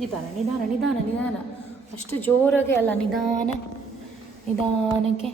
ನಿಧಾನ ನಿಧಾನ ನಿಧಾನ ನಿಧಾನ, ಅಷ್ಟು ಜೋರಾಗಿ ಅಲ್ಲ, ನಿಧಾನಕ್ಕೆ.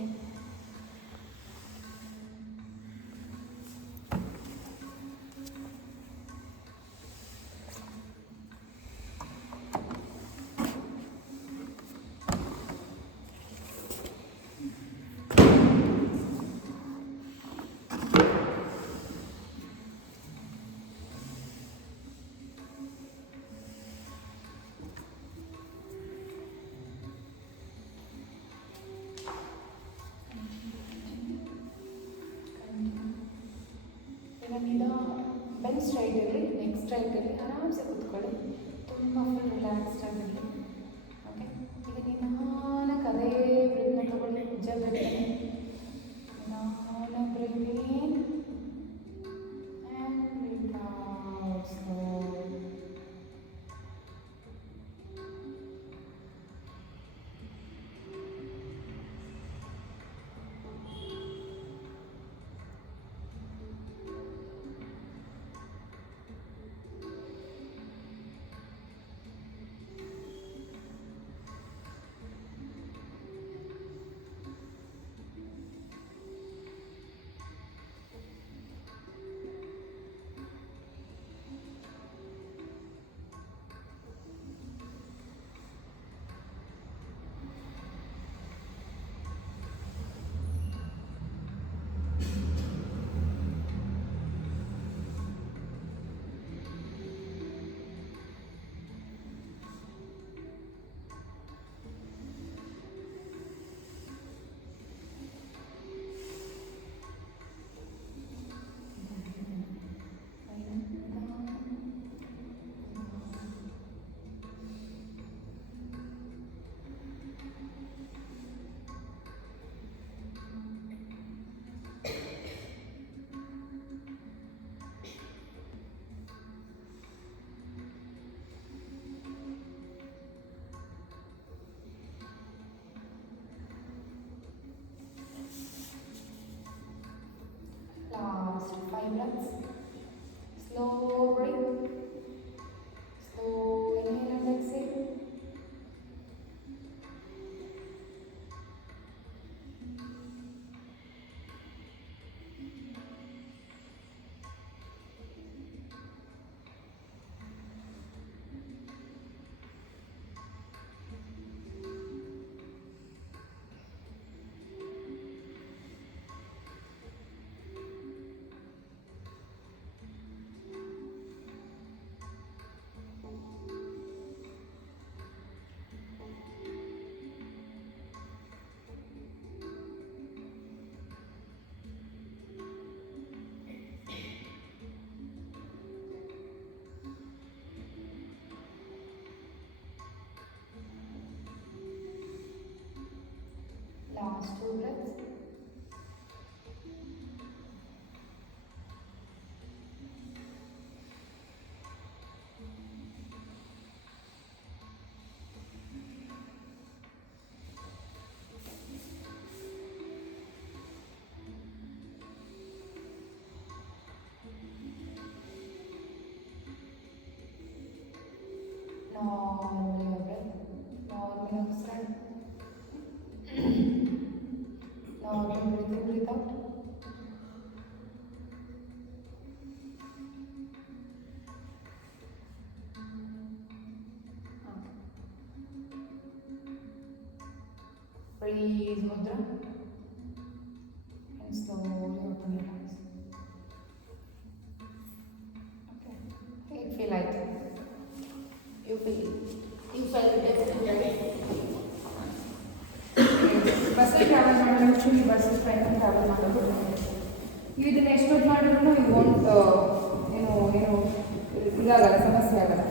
ಬೆನ್ ಸ್ಟ್ರೈಟ್ ಇರಲಿ, ನೆಕ್ ಸ್ಟ್ರೈಟ್ ಇರಲಿ, ಆರಾಮ್ಸೆ ಕೂತ್ಕೊಳ್ಳಿ. ತುಂಬ ಫುಲ್ ರಿಲ್ಯಾಕ್ಸ್ಡ್ ಆಗಿರಲಿ. ಓಕೆ, ಈಗ ನಿಧಾನಕ್ಕೆ ಅದೇ ಬ್ರೀತ್ನ ತಗೊಳ್ಳಿ. ನಿಜ ಬ್ರೀತ್ನೇ ನಿಧಾನ breathe in and breathe out slow. Last 5 breaths. Slow breath. Slow inhale and exhale. Last 2 breaths. Normally your breath, normally exhale. Normal breathe in, breathe out. Release mudra and slowly open your eyes. Okay, it feel light. You felt it definitely. ಬಸ್ಸಲ್ಲಿ travel ಮಾಡಿದ್ರೆ actually buses train travel ಮಾಡೋದು ನೀವು ಇದನ್ನು ಎಷ್ಟೊತ್ತು ಮಾಡಿದ್ರು you want ಏನು ಇದಾಗಲ್ಲ, ಸಮಸ್ಯೆ ಆಗಲ್ಲ.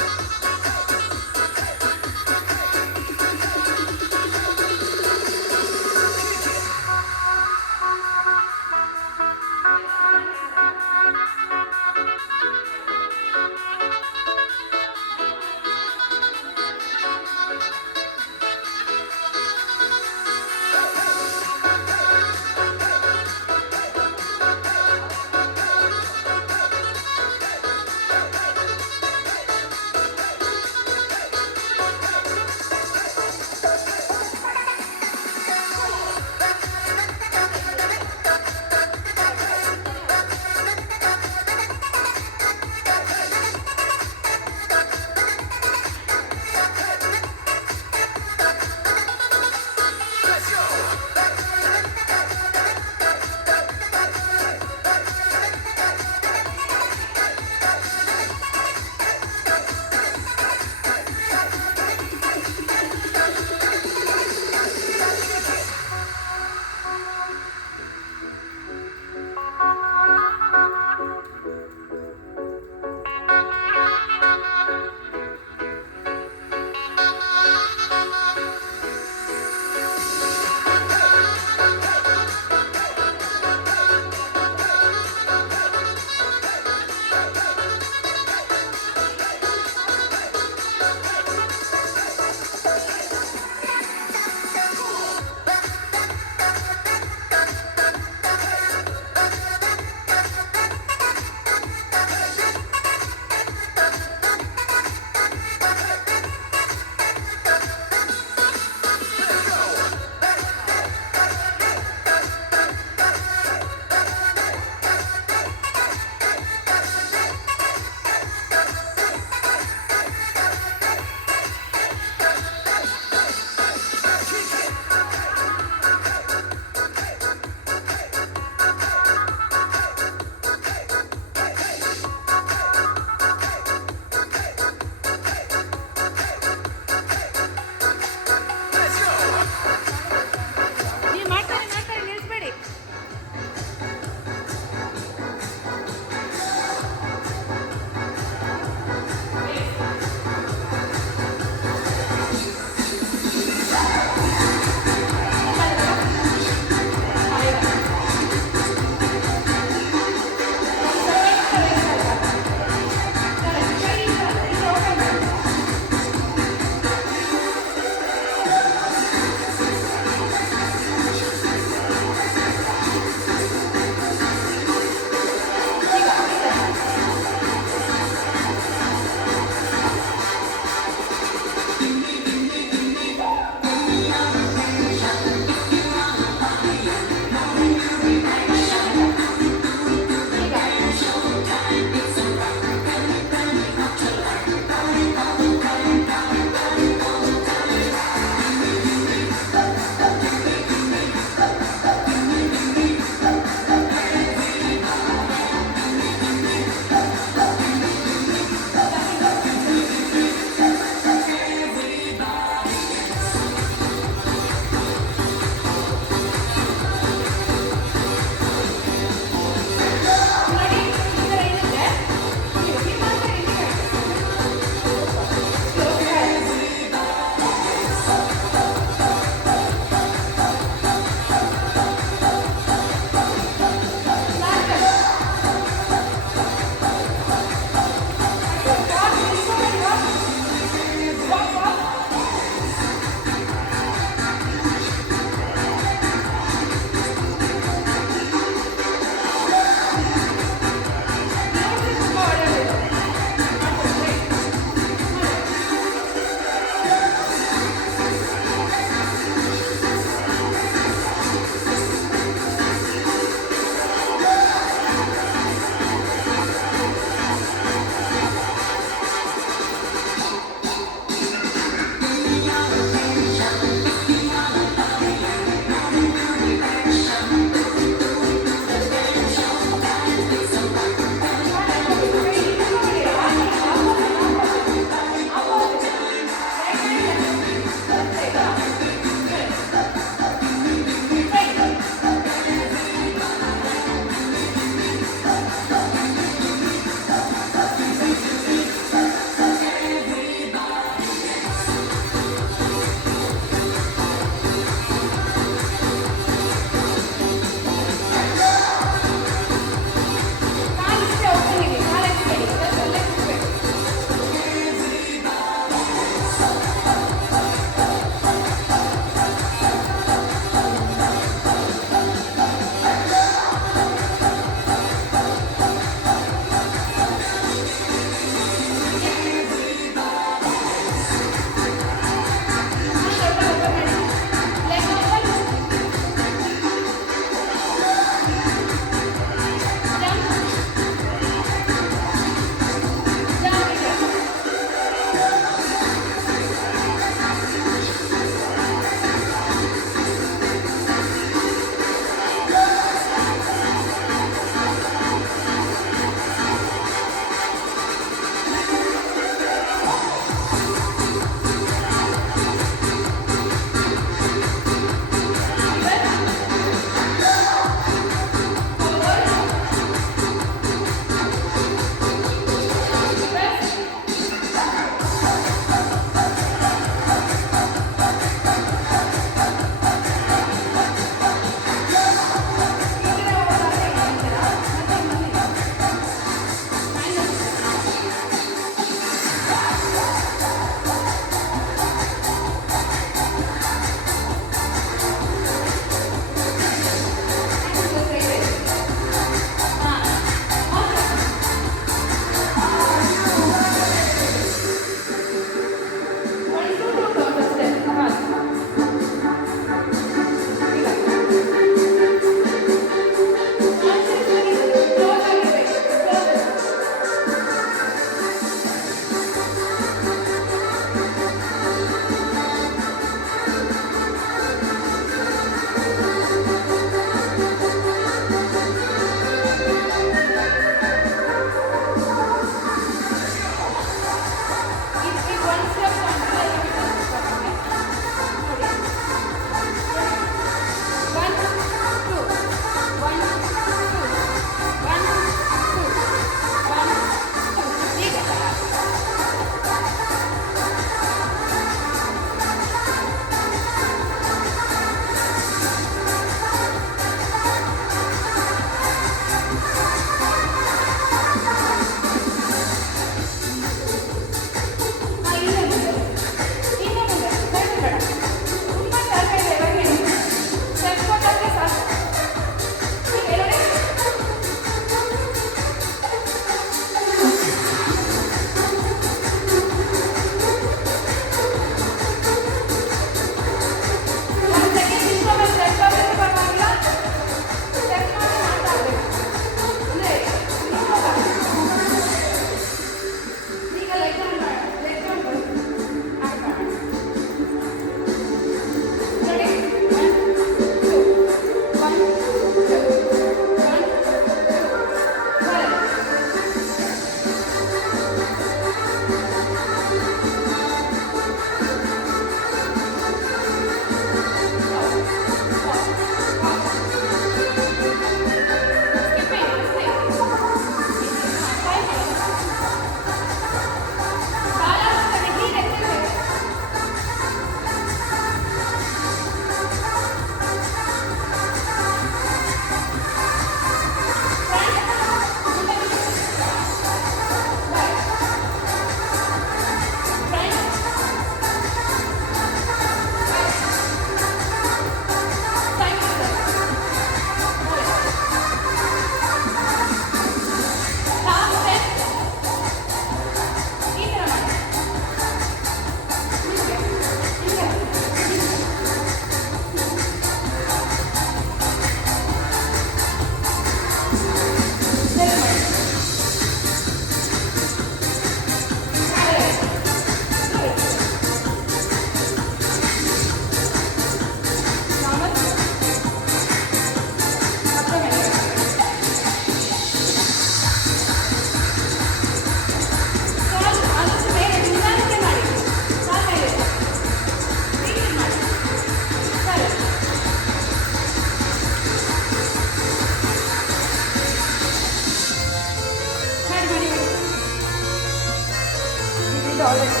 ಆಲ್ರೆಡಿ.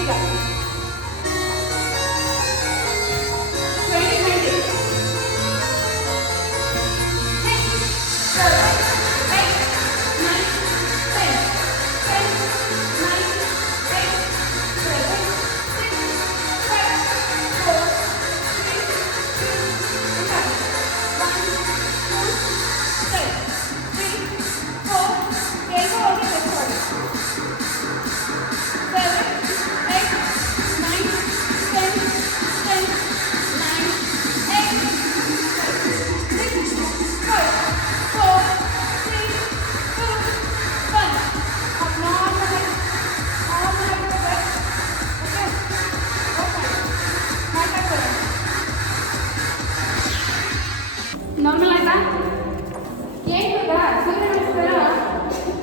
ಈಗ 20 20 ನಾರ್ಮಲ್ ಆಯ್ತಾ? ಏನು ಗೊತ್ತಾ, ಸೂರ್ಯ ನಮಸ್ಕಾರ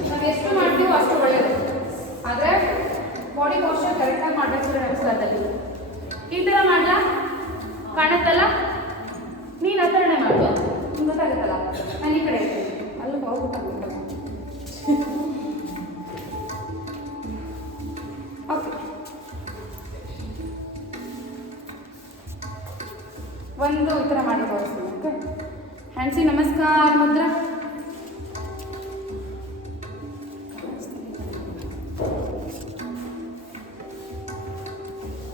ನಾವು ಎಷ್ಟು ಮಾಡ್ತೀವೋ ಅಷ್ಟು ಒಳ್ಳೆಯದು. ಆದರೆ ಬಾಡಿ ಪೋಸ್ಚರ್ ಕರೆಕ್ಟಾಗಿ ಮಾಡಬೇಕು ಸೂರ್ಯ ನಮಸ್ಕಾರದಲ್ಲಿ. ಈ ಥರ ಮಾಡಲ ಕಾಣುತ್ತಲ್ಲ, ನೀನು ಆ ಥರನೇ ಮಾಡು, ನಿಮ್ಗೆ ಗೊತ್ತಾಗುತ್ತಲ್ಲ. ನಾನು ಈ ಕಡೆ ಇರ್ತೀನಿ, ಅಲ್ಲಿ ಹೋಗ್ಬಿಟ್ಟಾಗುತ್ತಲ್ಲ. ಓಕೆ, ಒಂದು ಈ ಥರ ಮಾಡಿ ತೋರಿಸ್ತೀನಿ. ಓಕೆ, ಹ್ಯಾಂಡ್ಸಿ ನಮಸ್ಕಾರ ಮುದ್ರಾ.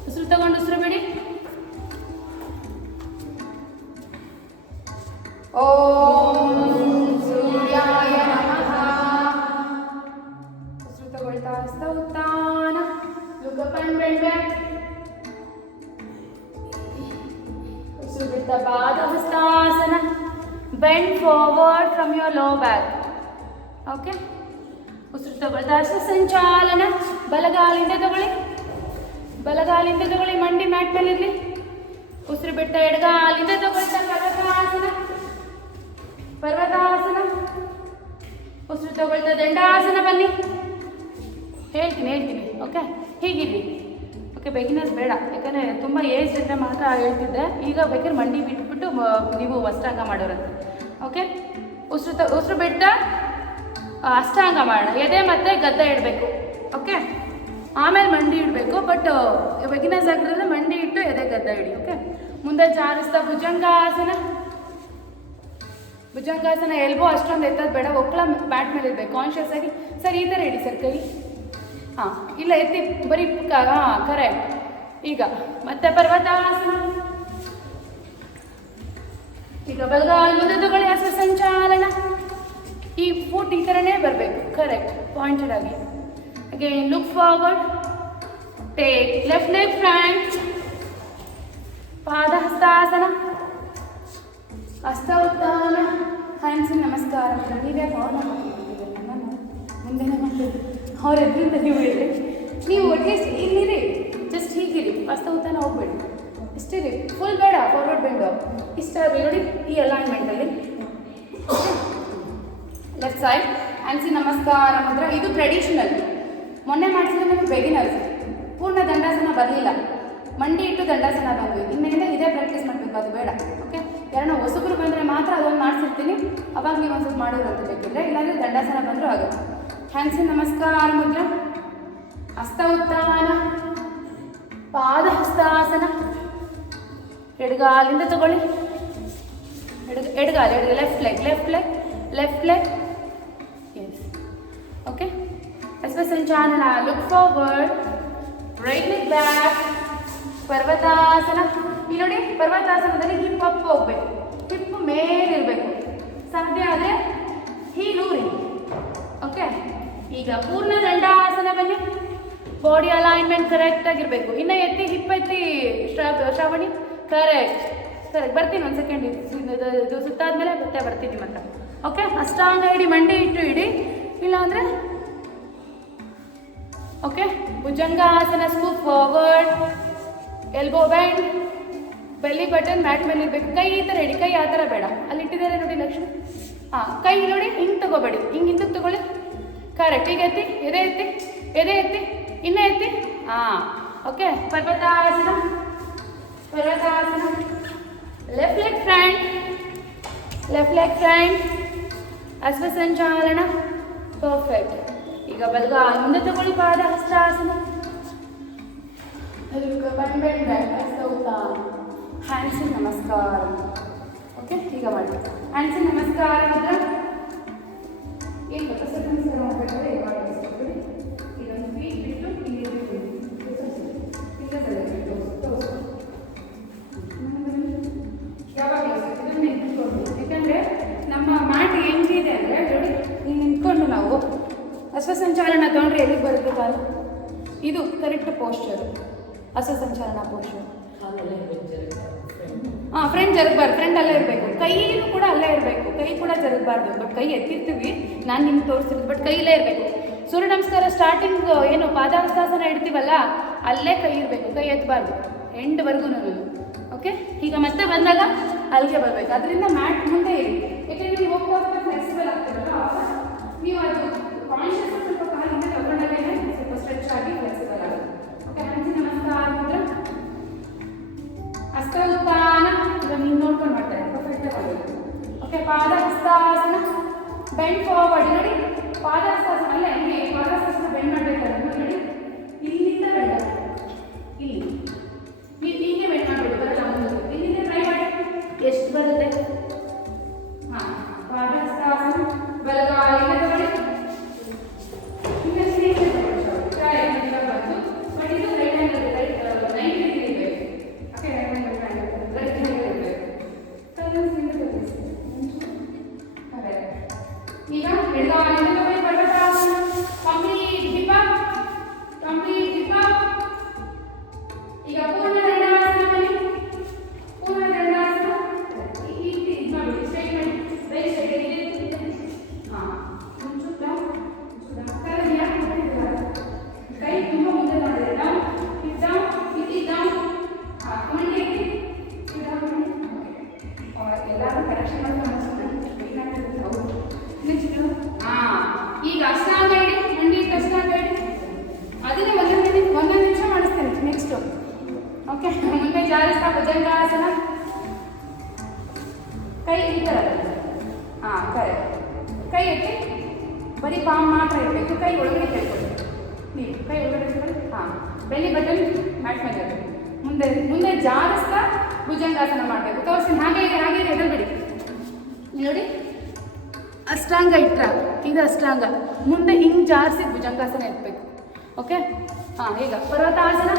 ಉಸಿರು ತಗೊಂಡು ಉಸಿರು ಬಿಡಿ. ಓಂ ಸೂರ್ಯಾಯ ನಮಃ. ಉಸಿರು ತಗೊಳ್ತಾ ಹಸ್ತ ಉತ್ಥಾನ. Look up and bend back. ಉಸಿರು ಬಿಡ್ತಾ ಪಾದ Hastasana. Bend forward from your lower back. Okay. ಉಸಿರು ತಗೊಳ್ತಾ ಹಸ್ತ ಸಂಚಾಲನ. ಬಲಗಾಲಿಂದ ತಗೊಳ್ಳಿ, ಬಲಗಾಲಿಂದ ತಗೊಳ್ಳಿ, ಮಂಡಿ ಮ್ಯಾಟ್ ಮೇಲೆ ಇರಲಿ. ಉಸಿರು ಬಿಟ್ಟ ಎಡಗಾಲಿಂದ ತಗೊಳ್ತಾ ಪರ್ವತಾಸನ, ಪರ್ವತಾಸನ. ಉಸಿರು ತಗೊಳ್ತಾ ದಂಡಾಸನ. ಬನ್ನಿ, ಹೇಳ್ತೀನಿ. ಓಕೆ, ಹೀಗಿರ್ಲಿ. ಓಕೆ, ಬಿಗಿನರ್ಸ್ ಬೇಡ, ಯಾಕಂದರೆ ತುಂಬ ಏಜ್ ಇದ್ದರೆ ಮಾತ್ರ ಹೇಳ್ತಿದ್ದೆ. ಈಗ ಬೇಕಾದ್ರೆ ಮಂಡಿ ಬಿಟ್ಬಿಟ್ಟು ನೀವು ಅಷ್ಟಾಂಗ ಮಾಡೋರಂತೆ. ಓಕೆ, ಉಸಿರು ಬಿಟ್ಟ ಅಷ್ಟಾಂಗ ಮಾಡೋಣ. ಎದೆ ಮತ್ತು ಗದ್ದೆ ಇಡಬೇಕು. ಓಕೆ, ಆಮೇಲೆ ಮಂಡಿ ಇಡಬೇಕು. ಬಟ್ ಬಿಗಿನರ್ಸ್ ಆಗಿರೋದ್ರೆ ಮಂಡಿ ಇಟ್ಟು ಎದೆ ಗದ್ದೆ ಇಡಿ. ಓಕೆ, ಮುಂದೆ ಜಾರಿಸ್ತಾ ಭುಜಂಗಾಸನ. ಭುಜಂಗಾಸನ ಎಲ್ಬೋ ಅಷ್ಟೊಂದು ಎತ್ತೋದು ಬೇಡ, ಒಕ್ಕಳ ಬ್ಯಾಟ್ ಮೇಲೆ ಇರಬೇಕು ಕಾನ್ಷಿಯಸ್ ಆಗಿ. ಸರ್ ಈ ಥರ ಇಡಿ ಸರ್ ಕೈ. ಹಾಂ, ಇಲ್ಲ ಎತ್ತಿ ಬರೀ ಹಾಂ ಕರೆಕ್ಟ್. ಈಗ ಮತ್ತೆ ಪರ್ವತಾಸನ. ಈಗ ಬಲಗಾಲ ಮುಂದೆ ತಗೊಳ್ಳಿ, ಹಸ್ತ ಸಂಚಾಲನ. ಈ ಫುಟ್ ಈ ಥರನೇ ಬರಬೇಕು, ಕರೆಕ್ಟ್, ಪಾಯಿಂಟೆಡ್ ಆಗಿ. Again look forward. Take left leg front. ಪಾದ ಹಸ್ತಾಸನ. ಹಸ್ತ ಉತ್ಥಾನ. ಹ್ಯಾಂಡ್ಸ್ ನಮಸ್ಕಾರ. ನೀವೇ ಫಾಲೋ ಮಾಡ್ತಿದ್ದೀರ, ನಾನು ಮುಂದೆನೇ ಮಾಡ್ತಿದ್ದೆ. ಅವ್ರ ಎದ್ರಿಂದ ನೀವು ಇರಿ, ನೀವು ಅಟ್ಲೀಸ್ಟ್ ಇಲ್ಲಿರಿ, ಜಸ್ಟ್ ಹೀಗಿರಿ. ಹಸ್ತ ಉತ್ಥಾನ ಹೋಗ್ಬೇಡಿ, ಇಷ್ಟಿರಿ. ಫುಲ್ ಬೇಡ, ಫಾರ್ವರ್ಡ್ ಬೆಂಡು ಇಷ್ಟ ನೋಡಿ. ಈ ಅಲೈನ್ಮೆಂಟಲ್ಲಿ ಲೆಫ್ಟ್ ಸೈಡ್ ಹ್ಯಾಂಡ್ಸಿ ನಮಸ್ಕಾರ ಮುದ್ರ. ಇದು ಟ್ರೆಡಿಷನಲ್. ಮೊನ್ನೆ ಮಾಡಿಸಿದ್ರೆ ನಮಗೆ ಬಿಗಿನರ್ಸ್. ಪೂರ್ಣ ದಂಡಾಸನ ಬರಲಿಲ್ಲ, ಮಂಡಿ ಇಟ್ಟು ದಂಡಾಸನ ಬಂದ್ವಿ. ಇನ್ನೇನಿದೆ ಇದೇ ಪ್ರಾಕ್ಟೀಸ್ ಮಾಡಬೇಕು, ಅದು ಬೇಡ. ಓಕೆ, ಯಾರನ್ನ ಹೊಸಬ್ರು ಬಂದರೆ ಮಾತ್ರ ಅದೊಂದು ಮಾಡಿಸಿರ್ತೀನಿ, ಅವಾಗ ನೀವು ಒಂದು ಸ್ವಲ್ಪ ಮಾಡೋರಂತ ಬೇಕಿದ್ರೆ. ಇಲ್ಲಾಂದರೆ ದಂಡಾಸನ ಬಂದರೂ ಆಗುತ್ತೆ. ಹ್ಯಾಂಡ್ಸಿ ನಮಸ್ಕಾರ ಮುದ್ರ. ಹಸ್ತ ಉತ್ಥಾನ. ಪಾದ ಹಸ್ತಾಸನ. ಎಡಗಾಲಿಂದ ತಗೊಳ್ಳಿ, ಎಡಗಾಲ ಲೆಫ್ಟ್ ಲೆಗ್. Yes, okay. ಹಸ್ತ ಸಂಚಾಲನ. Look forward. Right leg back. ಪರ್ವತಾಸನ. ಇಲ್ಲಿ ನೋಡಿ, ಪರ್ವತಾಸನದಲ್ಲಿ ಹಿಪ್ ಅಪ್ ಹೋಗ್ಬೇಕು, ಹಿಪ್ ಮೇಲಿರಬೇಕು. ಸಾಧ್ಯ ಆದರೆ ಹೀಲೂರಿ. ಓಕೆ, ಈಗ ಪೂರ್ಣ ದಂಡಾಸನ. ಬನ್ನಿ, ಬಾಡಿ ಅಲೈನ್ಮೆಂಟ್ ಕರೆಕ್ಟಾಗಿರಬೇಕು. ಇನ್ನು ಎತ್ತಿ, ಹಿಪ್ ಎತ್ತಿ ಶ್ರಾವಣಿ. ಕರೆಕ್ಟ್. ಬರ್ತೀನಿ ಒಂದು ಸೆಕೆಂಡ್. ಇದು ಸುತ್ತಾದ್ಮೇಲೆ ಮತ್ತೆ ಬರ್ತೀನಿ ನಿಮ್ಮ ಹತ್ರ. ಓಕೆ, ಅಷ್ಟಾಂಗ ಇಡಿ, ಮಂಡಿ ಇಟ್ಟು ಇಡಿ, ಇಲ್ಲಾಂದರೆ okay. Bhujangasana. Scoop forward. Elbow band. Belly button mat ಮೇಲೆ ಇರಬೇಕು. ಕೈ ಈ ಥರ ಇಡಿ, ಕೈ ಆ ಥರ ಬೇಡ. ಅಲ್ಲಿ ಇಟ್ಟಿದ್ದಾರೆ ನೋಡಿ ಲಕ್ಷ್ಮಿ. ಹಾಂ, ಕೈ ನೋಡಿ ಹಿಂಗೆ ತಗೋಬೇಡಿ, ಹಿಂದಕ್ಕೆ ತಗೊಳ್ಳಿ. ಕರೆಕ್ಟ್. ಈಗ ಎತ್ತಿ, ಎದೆ ಎತ್ತಿ, ಇನ್ನೂ ಎತ್ತಿ. ಹಾಂ, ಓಕೆ. ಪರ್ವತಾಸನ. Left leg front. ಹಸ್ತ ಸಂಚಾಲನ. ಪರ್ಫೆಕ್ಟ್. ಈಗ ಈಗ ಬಲಗಾಲ ಮುಂದೆ ತಗೊಳ್ಳಿ, ಪಾದ ಹಸ್ತಾಸನ. ಹ್ಯಾಂಡ್ಸ್ ನಮಸ್ಕಾರ. ಓಕೆ, ಈಗ ಮಾಡಿ ಹ್ಯಾಂಡ್ಸ್ ನಮಸ್ಕಾರ ಮುದ್ರ. ಏನು ಗೊತ್ತಾ ಸರ್, ನಮಸ್ಕಾರ ಮಾಡಬೇಕಾದ್ರೆ ಇದೊಂದು ಫೀಟ್ ಬಿಟ್ಟು ಯಾವಾಗಲೂ ಇದನ್ನು ನಿಂತ್ಕೊಂಡು, ಯಾಕಂದರೆ ನಮ್ಮ ಮ್ಯಾಟ್ ಹೆಂಗಿದೆ ಅಂದರೆ ನೋಡಿ, ಹಿಂಗೆ ನಿಂತ್ಕೊಂಡು ನಾವು ಅಶ್ವಸಂಚಾಲನ ತೊಗೊಂಡ್ರೆ ಎಲ್ಲಿಗೆ ಬರುತ್ತೆ ಕಾಲು? ಇದು ಕರೆಕ್ಟ್ ಪೋಸ್ಚರ್, ಅಶ್ವಸಂಚಾಲನ ಪೋಸ್ಚರ್. ಫ್ರೆಂಡ್ ಜರಗಬಾರ್ದು, ಫ್ರೆಂಡ್ ಅಲ್ಲೇ ಇರಬೇಕು. ಕೈಯೂ ಕೂಡ ಅಲ್ಲೇ ಇರಬೇಕು, ಕೈ ಕೂಡ ಜರಗಬಾರ್ದು. ಬಟ್ ಕೈ ಎತ್ತಿರ್ತೀವಿ, ನಾನು ನಿಮ್ಗೆ ತೋರಿಸ್ತಿರೋದು, ಬಟ್ ಕೈಯಲ್ಲೇ ಇರಬೇಕು. ಸೂರ್ಯ ನಮಸ್ಕಾರ ಸ್ಟಾರ್ಟಿಂಗ್ ಏನು ಪಾದಾಹಸ್ತಾಸನ ಇಡ್ತೀವಲ್ಲ, ಅಲ್ಲೇ ಕೈ ಇರಬೇಕು, ಕೈ ಎತ್ತಬಾರ್ದು ಎಂಡ್ವರೆಗೂ. ಓಕೆ, ಈಗ ಮತ್ತೆ ಬಂದಾಗ ಅಲ್ಲಿಗೆ ಬರಬೇಕು. ಅದರಿಂದ ಮ್ಯಾಟ್ ಮುಂದೆ ಇರಿ, ಯಾಕೆಂದರೆ ನೀವು ಹೋಗ್ತಾ ಹೋಗ್ತಾ ಫ್ಲೆಕ್ಸಿಬಲ್ ಆಗ್ತಿರಲ್ಲ, ಆವಾಗ ನೀವು ಅದು ಕಾನ್ಷಿಯಸ್ ಸ್ವಲ್ಪ ಕಾಲಿಂದ ತಗೊಂಡಾಗೇ ಸ್ವಲ್ಪ ಸ್ಟ್ರೆಚ್ ಆಗಿ ಫ್ಲೆಕ್ಸಿಬಲ್ ಆಗುತ್ತೆ. ಓಕೆ, ಹಂಚಿ ನಮಸ್ಕಾರ ಮುದ್ರೆ. ಹಸ್ತ ಉತ್ಥಾನ, ಈಗ ನೀವು ನೋಡ್ಕೊಂಡು ಮಾಡ್ತಾರೆ, ಪರ್ಫೆಕ್ಟ್ ಆಗಿ. ಓಕೆ, ಪಾದ ಹಸ್ತಾಸನ, ಬೆಂಡ್ ಫಾರ್ವರ್ಡ್. ನೋಡಿ, ಪಾದ ಹಸ್ತಾಸನ ಅಲ್ಲೇ ಹಂಗೆ ಪಾದ ಹಸ್ತಾಸನ ಬೆಂಡ್ ಮಾಡಬೇಕಾದ್ರೆ ನೋಡಿ, ಇಲ್ಲಿಂದ ಬೆಂಡ್, ಇಲ್ಲಿ ನೀವು ಹೀಗೆ ಬೆಂಡ್ ಮಾಡಬೇಕು, ಬರಲ್ಲ ಮುಂದೆ. ಇಲ್ಲಿಂದ ಟ್ರೈ ಮಾಡಿ, ಎಷ್ಟು ಬರುತ್ತೆ? ಹಾಂ, ಪಾದ ಹಸ್ತಾಸನ, ಬಲಗಾಲಿಂದ ತಗೊಳ್ಳಿ. ಬಟ್ ಇದು ರೈಟ್ ಹ್ಯಾಂಡ್, ರೈಟ್ 90 ಡಿಗ್ರಿ ಇರಬೇಕು. Okay, right hand right hand ಇರಬೇಕು. ಈಗ ಎಡಗಾಲಿಂದ ತಗೊಳ್ಳಿ, ಪರ್ವತಾಸನ, complete hip up, complete hip up. ಈಗ ಪೂರ್ಣ ದಂಡಾಸನ ಬನ್ನಿ, ಪೂರ್ಣ ದಂಡಾಸನ. ಇದು ಮಾಡಿ, ಸ್ಟ್ರೈಟ್ ಮಾಡಿ, ರೈಟ್ ಸೈಡ್. ಹಾಂ, ಒಂಚೂರು ಡೌನ್, ಕೈ ತುಂಬ ಮುಂದೆ ಮಾಡಿದ್ರೆ down, hip down, hip down. ಹಾಂ, ಮಂಡಿ ಎಲ್ಲರೂ ಕರೆಕ್ಷನ್ ಮಾಡ್ಕೊಂಡು ಹೌದು. ನೆಕ್ಸ್ಟು ಈಗ ಅಷ್ಟಾಂಗ ಇಡಿ, ಮಂಡಿ ಅಷ್ಟಾಂಗ ಇಡಿ. ಅದನ್ನೇ ಒಂದೊಂದು ನಿಮಿಷ ಮಾಡಿಸ್ತೇನೆ. ನೆಕ್ಸ್ಟು ಓಕೆ, ಮುಂದೆ ಜಾರಿಸ್ತಾ ಭುಜಂಗಾಸನ. ಕೈ ಈ ಥರ, ಹಾಂ ಕರೆಕ್ಟ್. ಕೈ ಎತ್ತಿ, ಬರೀ ಪಾಮ್ ಮಾತ್ರ ಇರಬೇಕು, ಕೈ ಒಳಗಡೆ ಕೈ ಕೊಡಿ ನೀವು, ಕೈ ಒಳಗಡೆ ಕೊಡಿ. ಹಾಂ, ಬೆಲ್ಲಿ ಬಟನ್ ಮ್ಯಾಟ್ ಮೇಲೆ ಇರಬೇಕು. ಮುಂದೆ ಮುಂದೆ ಜಾರಿಸ್ತಾ ಭುಜಂಗಾಸನ ಮಾಡಬೇಕು. ತೋರಿಸ್ತೀನಿ, ಹಾಗೆ ಇದೆ, ಹಾಗೆ ಇದೆ, ಎದಲ್ಬಿಡಿ. ನೋಡಿ, ಅಷ್ಟಾಂಗ ಇಟ್ರ, ಇದು ಅಷ್ಟಾಂಗ. ಮುಂದೆ ಹಿಂಗೆ ಜಾರಿಸಿ ಭುಜಂಗಾಸನ ಇರಬೇಕು. ಓಕೆ, ಹಾಂ, ಈಗ ಪರ್ವತಾಸನ,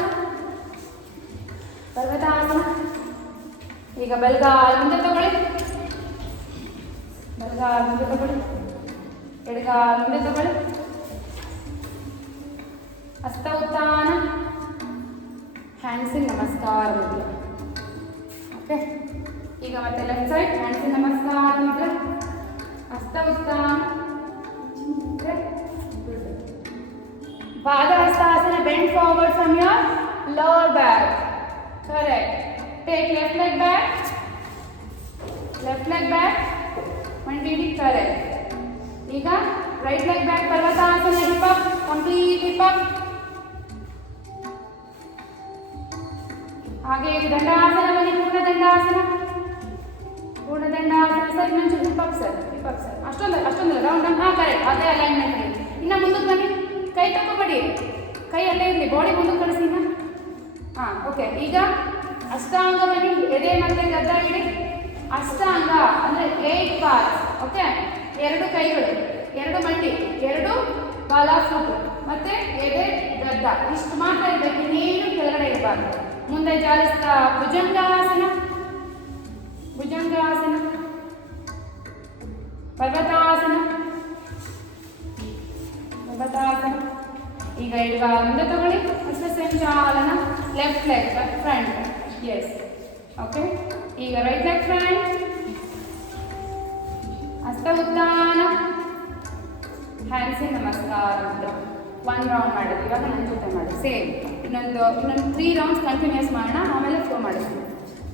ಪರ್ವತಾಸನ. ಈಗ ಬಲಗಾಲ ಮುಂದೆ ತಗೊಳ್ಳಿ, ಬಲಗಾಲ ಮುಂದೆ ತಗೊಳ್ಳಿ, ಎಡಗಾಲ ಮುಂದೆ ತಗೊಳ್ಳಿ. ಹಸ್ತ ಉತ್ಥಾನ, ಹ್ಯಾಂಡ್ಸಿನ ನಮಸ್ಕಾರ ಮುದ್ರೆ. ಓಕೆ, ಈಗ ಮತ್ತೆ ಲೆಫ್ಟ್ ಸೈಡ್ ಹ್ಯಾಂಡ್ಸಿನ ನಮಸ್ಕಾರ ಮುದ್ರೆ, ಹಸ್ತ ಉತ್ಥಾನ, ಪಾದ ಹಸ್ತಾಸನ. Bend forward from your lower back. Correct. Take left leg back, left leg back, ಮಂಡಿ ಕರೆಕ್ಟ್. ಈಗ ರೈಟ್ ಲೆಗ್ ಬ್ಯಾಕ್, ಪರ್ವತಾಸನ, hip up, complete hip up. ಹಾಗೆ ದಂಡಾಸನ ಬನ್ನಿ, ಪೂರ್ಣ ದಂಡಾಸನ, ಪೂರ್ಣ ದಂಡಾಸನ. ಸರ್ ಇನ್ನೊಂದು hip up sir, hip up sir. ಅಷ್ಟೊಂದಲ್ಲ, ರೌಂಡ್ ಡೌನ್. ಹಾಂ ಕರೆಕ್ಟ್, ಅದೇ ಅಲೈನ್ಮೆಂಟ್. ಇನ್ನು ಮುಂದಕ್ಕೆ ಬನ್ನಿ, ಕೈ ತಗೋಬೇಡಿ, ಕೈ ಅಲ್ಲೇ ಇರಲಿ, ಬಾಡಿ ಮುಂದಕ್ಕೆ ಕಳಿಸಿ. ಇನ್ನು ಹಾಂ ಓಕೆ, ಈಗ ಅಷ್ಟಾಂಗ ಬನ್ನಿ, ಎದೆ ಮತ್ತೆ ಗದ್ದ ಇಡಿ. ಅಷ್ಟಾಂಗ ಅಂದರೆ 8 ಪಾರ್ಟ್ಸ್. ಓಕೆ, 2 ಕೈಗಳು, 2 ಮಂಡಿ, 2 ಬಾಲ ಫುಟ್, ಮತ್ತೆ ಎದೆ ಗದ್ದ, ಇಷ್ಟು ಮಾತ್ರ ಇರಬೇಕು, ಇನ್ನೇನು ಕೆಳಗಡೆ ಇರಬಾರ್ದು. ಮುಂದೆ ಜಾರಿಸ್ತಾ ಭುಜಂಗಾಸನ, ಭುಜಂಗಾಸನ, ಪರ್ವತಾಸನ, ಪರ್ವತಾಸನ. ಈಗ ಎಡಗಾಲ ಮುಂದೆ ತಗೊಳ್ಳಿ, ಹಸ್ತಾಸಂಚಾಲನ, left leg front. Yes, okay. ಈಗ ರೈಟ್ ಲೆಗ್ ಫ್ರಂಟ್, ಹಸ್ತ ಉತ್ಥಾನ, ಹ್ಯಾಂಡ್ಸಿನ ನಮಸ್ಕಾರ ಮುದ್ರೆ. 1 ರೌಂಡ್ ಮಾಡಿದ್ವಿ, ಇವಾಗ ನನ್ನ ಜೊತೆ ಮಾಡಿ ಸೇಮ್. ಇನ್ನೊಂದು 3 ರೌಂಡ್ಸ್ ಕಂಟಿನ್ಯೂಸ್ ಮಾಡೋಣ, ಆಮೇಲೆ ಫ್ಲೋ ಮಾಡಿದ್ವಿ.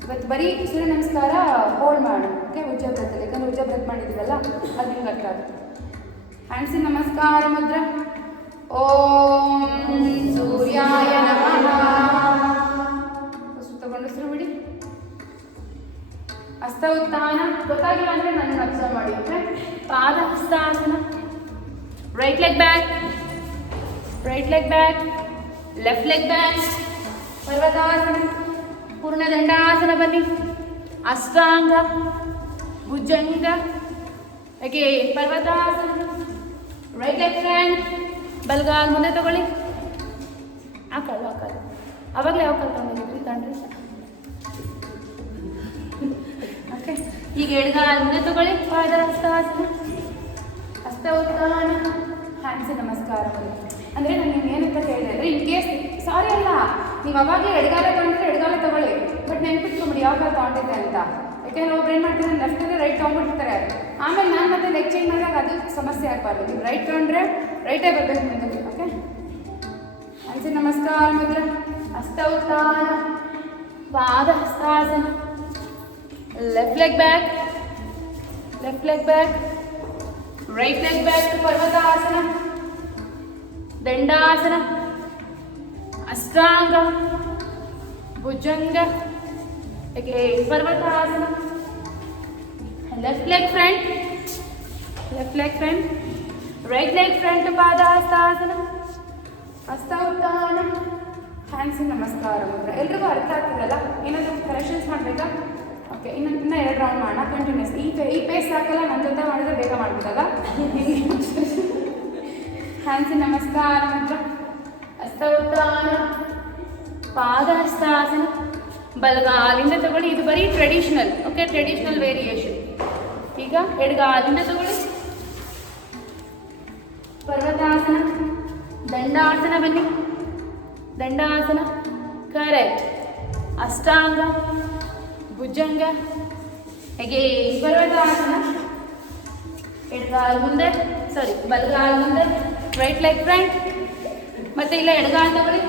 ಇವತ್ತು ಬರೀ ಸೂರ್ಯ ನಮಸ್ಕಾರ ಹೋಲ್ಡ್ ಮಾಡೋಣ. ಓಕೆ, ಉಜ್ಜಬ್ರತಲ್ಲಿ, ಯಾಕಂದರೆ ಉಜ್ಜಬ್ರತ್ ಮಾಡಿದ್ದೀವಲ್ಲ, ಅದು ನಿಮ್ಗೆ ಅರ್ಥ ಆಗುತ್ತೆ. ಹ್ಯಾಂಡ್ಸಿನ ನಮಸ್ಕಾರ ಮುದ್ರೆ. ಓಂ ಸೂರ್ಯಾಯ ನಮಃ. ತಗೊಂಡು ಹೆಸರು ಬಿಡಿ. ಹಸ್ತ ಉತ್ಥಾನ ಗೊತ್ತಾಗಿಲ್ಲ ಅಂದರೆ ನನ್ನ ಅಬ್ಸರ್ವ್ ಮಾಡಿ. ಓಕೆ, ಪಾದ ಹಸ್ತಾಸನ, right leg back, right leg back, left leg back, ಪರ್ವತಾಸನ, ಪೂರ್ಣ ದಂಡಾಸನ ಬನ್ನಿ, ಅಷ್ಟಾಂಗ, ಭುಜಂಗ, ಅಗೇನ್ ಪರ್ವತಾಸನ, ರೈಟ್ ಲೆಗ್ ಫ್ರಂಟ್, ಬಲ್ಗಾಲ್ ಮುಂದೆ ತಗೊಳ್ಳಿ, ಆ ಕಾಲು ಅವಾಗಲೇ ಯಾವ ಕಾಲು ತಗೊಂಡಿದ್ರಿ ಕಂಡ್ರಿ. ಓಕೆ, ಈಗ ಎಡಗಾಲ್ ಮುಂದೆ ತಗೊಳ್ಳಿ, ಪಾದ ಹಸ್ತಾಸನ, ಹಸ್ತ ಉತ್ಥಾನ, ಹ್ಯಾಂಡ್ಸ್ ನಮಸ್ಕಾರ ಬನ್ನಿ. ಅಂದರೆ ನಾನು ನಿಮ್ಗೆ ಏನಂತ ಹೇಳಿದೆ ಅಂದರೆ ಇನ್ ಕೇಸ್ ಸಾರಿ ಅಲ್ಲ, ನೀವು ಅವಾಗಲೇ ಎಡಗಾಲ ತಗೊಂಡ್ರೆ ಎಡಗಾಲ ತಗೊಳ್ಳಿ, ಬಟ್ ನೆನ್ಪಿಟ್ಕೊಂಬಿಡಿ ಯಾವ ಕಾಲ ತಗೊಂಡಿದ್ದೆ ಅಂತ. ಯಾಕೆಂದ್ರೆ ಒಬ್ರು ಏನು ಮಾಡ್ತಾರೆ, ಲೆಫ್ಟಲ್ಲಿ ರೈಟ್ ತೊಗೊಂಡ್ಬಿಟ್ಟಿರ್ತಾರೆ, ಆಮೇಲೆ ನಾನು ಮತ್ತೆ ಲೆಗ್ ಚೇಂಜ್ ಮಾಡಿದಾಗ ಅದು ಸಮಸ್ಯೆ ಆಗಬಾರ್ದು. ನೀವು ರೈಟ್ ತೊಗೊಂಡ್ರೆ ರೈಟೇ ಬರಬೇಕು ನಿಮಗೆ. ಓಕೆ, ಹ್ಯಾಂಡ್ಸ್ ನಮಸ್ಕಾರ ಮುದ್ರ, ಹಸ್ತ ಉತ್ಥಾನ, ಪಾದ ಹಸ್ತಾಸನ, left leg back, left leg back, right leg back to ಪರ್ವತಾಸನ, ದಂಡಾಸನ, ಅಷ್ಟಾಂಗ, ಭುಜಂಗ, ಪರ್ವತಾಸನ, left leg front, left leg front, right leg front to ಪಾದ ಹಸ್ತಾಸನ, ಹಸ್ತ ಉತ್ಥಾನ, ಹ್ಯಾಂಡ್ಸ್ ನಮಸ್ಕಾರ ಮುದ್ರ. ಎಲ್ರಿಗೂ ಅರ್ಥ ಆಗ್ತಿದಲ್ಲ? ಏನಾದರೂ ಕರೆಕ್ಷನ್ಸ್ ಮಾಡಬೇಕಾ? ಓಕೆ, ಇನ್ನೂ 2 ರೌಂಡ್ ಮಾಡೋಣ ಕಂಟಿನ್ಯೂಸ್. ಈ ಪೇಸ್ ಸಾಕಲ್ಲ, ನನ್ನ ಜೊತೆ ಮಾಡಿದ್ರೆ ಬೇಗ ಮಾಡ್ಬೋದಲ್ಲ. ಹ್ಯಾಂಡ್ಸ್ ನಮಸ್ಕಾರ ಮುದ್ರ, ಹಸ್ತ ಉತ್ಥಾನ, ಪಾದ ಹಸ್ತಾಸನ, ಬಲಗಾಲಿಂದ ತಗೊಳ್ಳಿ. ಇದು ಬರೀ ಟ್ರೆಡಿಷನಲ್. Okay, traditional variation. ಈಗ ಎಡಗಾಲಿಂದ ತಗೊಳ್ಳಿ, ಪರ್ವತಾಸನ, ದಂಡಾಸನ ಬನ್ನಿ, ದಂಡಾಸನ, ಕರೆಕ್ಟ್, ಅಷ್ಟಾಂಗ, ಭುಜಂಗ, ಹೇಗೆ ಪರ್ವತಾಸನ, ಎಡಗಾಲ್ ಮುಂದೆ, ಸಾರಿ ಬಲಗಾಲ್ ಮುಂದೆ, ರೈಟ್ ಲೆಗ್ ಫ್ರಂಟ್, ಮತ್ತೆ ಇಲ್ಲ ಎಡಗಾಲ್ ತಗೊಳ್ಳಿ,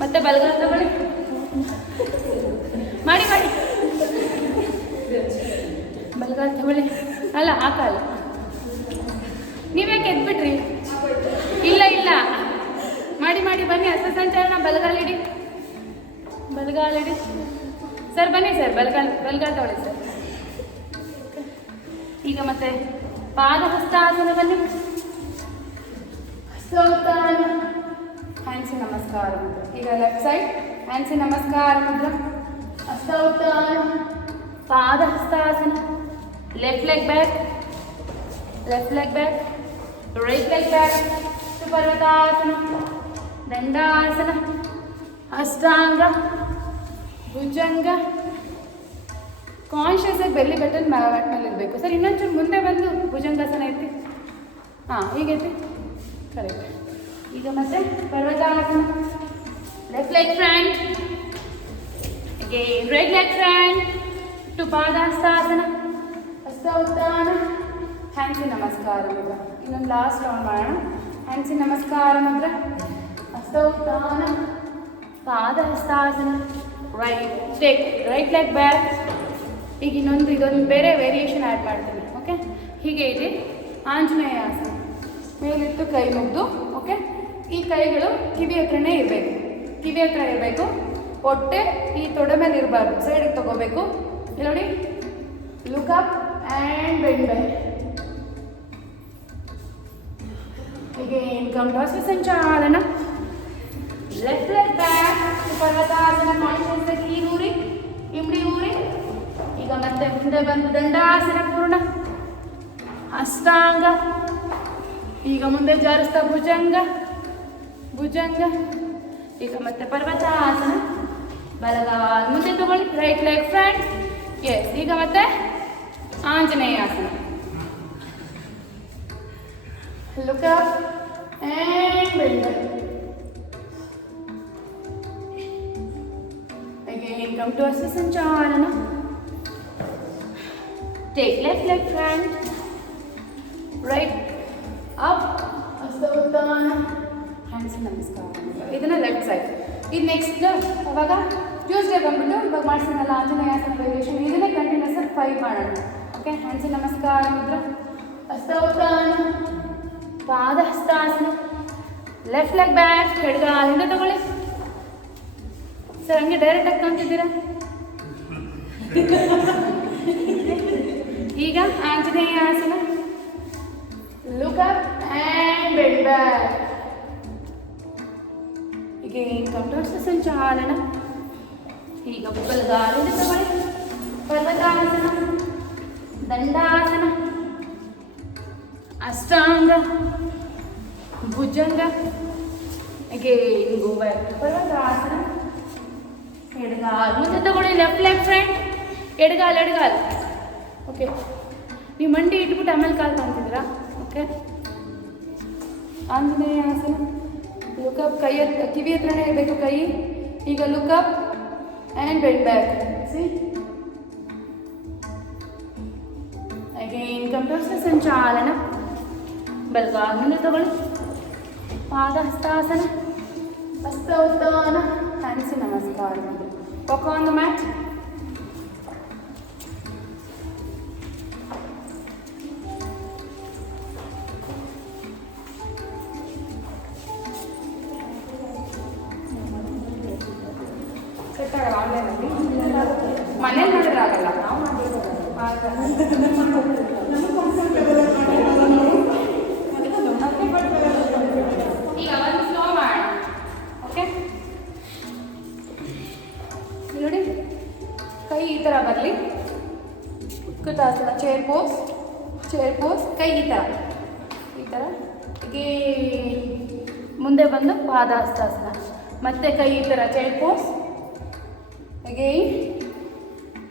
ಮತ್ತೆ ಬಲಗಾಲ್ ತಗೊಳ್ಳಿ, ಮಾಡಿ ಮಾಡಿ ಬಲಗಾಲ್ ತಗೊಳ್ಳಿ, ಅಲ್ಲ ಆ ಕಾಲು ನೀವ್ಯಾಕೆ ಎದ್ಬಿಟ್ರಿ? ಇಲ್ಲ ಇಲ್ಲ, ಮಾಡಿ ಮಾಡಿ ಬನ್ನಿ. ಹಸ್ತ ಸಂಚಾಲನ, ಬಲಗಾಲಿಡಿ, ಬಲಗಾಲಿಡಿ ಸರ್, ಬನ್ನಿ ಸರ್, ಬಲಗಾಲ್ ತಗೊಳ್ಳಿ ಸರ್. ಈಗ ಮತ್ತೆ ಪಾದ ಹಸ್ತಾಸನ ಬನ್ನಿ, ಹಸ್ತ ಉತ್ಥಾನ, ಹ್ಯಾಂಡ್ಸ್ ನಮಸ್ಕಾರ ಮುದ್ರ. ಈಗ ಲೆಫ್ಟ್ ಸೈಡ್ ಹ್ಯಾಂಡ್ಸ್ ನಮಸ್ಕಾರ ಮುದ್ರ, ಹಸ್ತ ಉತ್ಥಾನ, ಪಾದ ಹಸ್ತಾಸನ, left leg back, left leg back, right leg back to ಪರ್ವತಾಸನ, ದಂಡಾಸನ, ಅಷ್ಟಾಂಗ, ಭುಜಂಗ. ಕಾನ್ಷಿಯಸ್ ಆಗಿ ಬೆಲ್ಲಿ ಬಟನ್ ಮ್ಯಾಟ್ ಮೇಲೆ ಇರಬೇಕು ಸರ್. ಇನ್ನೊಂಚೂರು ಮುಂದೆ ಬಂದು ಭುಜಂಗಾಸನ ಐತಿ. ಹಾಂ, ಹೀಗೈತಿ, ಕರೆಕ್ಟ್. ಈಗ ಮತ್ತೆ ಪರ್ವತಾಸನ, left leg front, again right leg front to ಪಾದಹಸ್ತಾಸನ, ಹಸ್ತ ಉತ್ಥಾನ, ಹ್ಯಾಂಡ್ಸ್ ನಮಸ್ಕಾರ ಮುದ್ರ. ಇನ್ನೊಂದು ಲಾಸ್ಟ್ ರೌಂಡ್ ಮಾಡೋಣ. ಹ್ಯಾಂಡ್ಸ್ ನಮಸ್ಕಾರ ಮುದ್ರ, ಹಸ್ತ ಉತ್ಥಾನ, ಪಾದಹಸ್ತಾಸನ, ರೈಟ್ ಲೆಗ್ ಬ್ಯಾಕ್. ಈಗ ಇದೊಂದು ಬೇರೆ ವೇರಿಯೇಷನ್ ಆ್ಯಡ್ ಮಾಡ್ತೀನಿ. ಓಕೆ, ಹೀಗೆ ಇದೆ ಆಂಜನೇಯ ಆಸನ. ಮೇಲಿಟ್ಟು ಕೈ ಮುಗ್ದು, ಓಕೆ, ಈ ಕೈಗಳು ಕಿವಿ ಹತ್ರನೇ ಇರಬೇಕು, ಕಿವಿ ಹತ್ರ ಇರಬೇಕು. ಹೊಟ್ಟೆ ಈ ತೊಡೆ ಮೇಲೆ ಇರಬಾರ್ದು, ಸೈಡಿಗೆ ತಗೋಬೇಕು. ಇಲ್ಲಿ ನೋಡಿ, look up and bend back. ಹೀಗೆ ಗಂಭೀರ ಸಂಚಾಲನ, ಲೆಫ್ಟ್ ಲೆಗ್ ಬ್ಯಾಕ್, ಪರ್ವತಾಸನ, ಕಾನ್ಷಿಯಸ್ ಆಗಿ ಈ ಊರಿ ಇಮ್ಡಿ ಊರಿ. ಈಗ ಮತ್ತೆ ಮುಂದೆ ಬಂದು ದಂಡಾಸನ ಪೂರ್ಣ, ಅಷ್ಟಾಂಗ. ಈಗ ಮುಂದೆ ಜಾರಿಸ್ತಾ ಭುಜಂಗ, ಭುಜಂಗ. ಈಗ ಮತ್ತೆ ಪರ್ವತಾಸನ, ಬಲಗಾಲ್ ಮುಂದೆ ತಗೊಳ್ಳಿ, ರೈಟ್ ಲೆಗ್ ಫ್ರಂಟ್. ಎಸ್, ಈಗ ಮತ್ತೆ ಆಂಜನೇಯಾಸನ. Look up and bend back. Again, come to Hasta Sanchalana. Take left leg front, right up, Hasta Uttana, hands namaskara. ಇದನ್ನ ಲೆಫ್ಟ್ ಸೈಡ್. ಇದು ನೆಕ್ಸ್ಟ್ ಅವಾಗ ಟ್ಯೂಸ್ಡೇ ಬಂದ್ಬಿಟ್ಟು ಇವಾಗ ಮಾಡ್ಸಿದ್ನಲ್ಲ ಆಂಜನೇಯಾಸನ ವೇರಿಯೇಷನ್, ಇದನ್ನೇ ಕಂಟಿನ್ಯೂಸ್ ಆಗಿ 5 ಮಾಡೋಣ. ಓಕೆ, ಹ್ಯಾಂಡ್ಸ್ ನಮಸ್ಕಾರ ಮುದ್ರ, ಹಸ್ತ ಉತ್ಥಾನ, ಪಾದ ಹಸ್ತಾಸನ, ಲೆಫ್ಟ್ ಲೆಗ್ ಬ್ಯಾಕ್, ಎಡಗಾಲಿಂದ ತಗೊಳ್ಳಿ ಸರ್. ಹಂಗೆ ಡೈರೆಕ್ಟಾಗಿ ಕಾಣ್ತಿದ್ದೀರಾ? ಈಗ ಆಂಜನೇಯಾಸನ, look up and bend back. Again, come to Sanchalana. ಈಗ ಬಲಗಾಲಿಂದ ತಗೊಳ್ಳಿ. ಪರ್ವತಾಸನ, ದಂಡಾಸನ, ಅಷ್ಟಾಂಗ, Bhujanga. Again, go back to ಪರ್ವತಾಸನ. ಎಡಗಾಲು ಮುಂದೆ ತಗೊಳ್ಳಿ. Left front. ಎಡಗಾಲು. ಓಕೆ, ನೀವು ಮಂಡಿ ಇಟ್ಬಿಟ್ಟು ಆಮೇಲೆ ಕಾಲು ಕಾಣ್ತಿದ್ದೀರಾ? ಓಕೆ, ಆಂಜನೇಯ ಆಸನ. ಲುಕಪ್, ಕೈ ಕಿವಿ ಹತ್ರನೇ ಇರಬೇಕು ಕೈ. ಈಗ look up and bend back. See again come to ಸಂಚಾಲನ. ಬಲಗಾಲು ಮುಂದೆ ತಗೊಳ್ಳಿ. ಪಾದ ಹಸ್ತಾಸನ, ಹಸ್ತ ಉದ್ದಾನ, ಹ್ಯಾಂಡ್ಸ್ ನಮಸ್ಕಾರ. Walk on the mat. ಮನೇಲಿ ಮಾಡಿದ್ರೆ ಆಗಲ್ಲ, ನಾವು ಈಗ ಒಂದು ಸ್ಲೋ ಮಾಡಿ. ಓಕೆ, ನೋಡಿ ಕೈ ಈ ಥರ ಬರಲಿ. ಉತ್ಕಟಾಸನ, ಚೇರ್ ಪೋಸ್, ಕೈ ಈ ಥರ ಹೀಗೆ ಮುಂದೆ ಬಂದು ಪಾದಹಸ್ತಾಸನ. ಮತ್ತೆ ಕೈ ಈ ಥರ ಚೇರ್ ಪೋಸ್, ಅಗೇನ್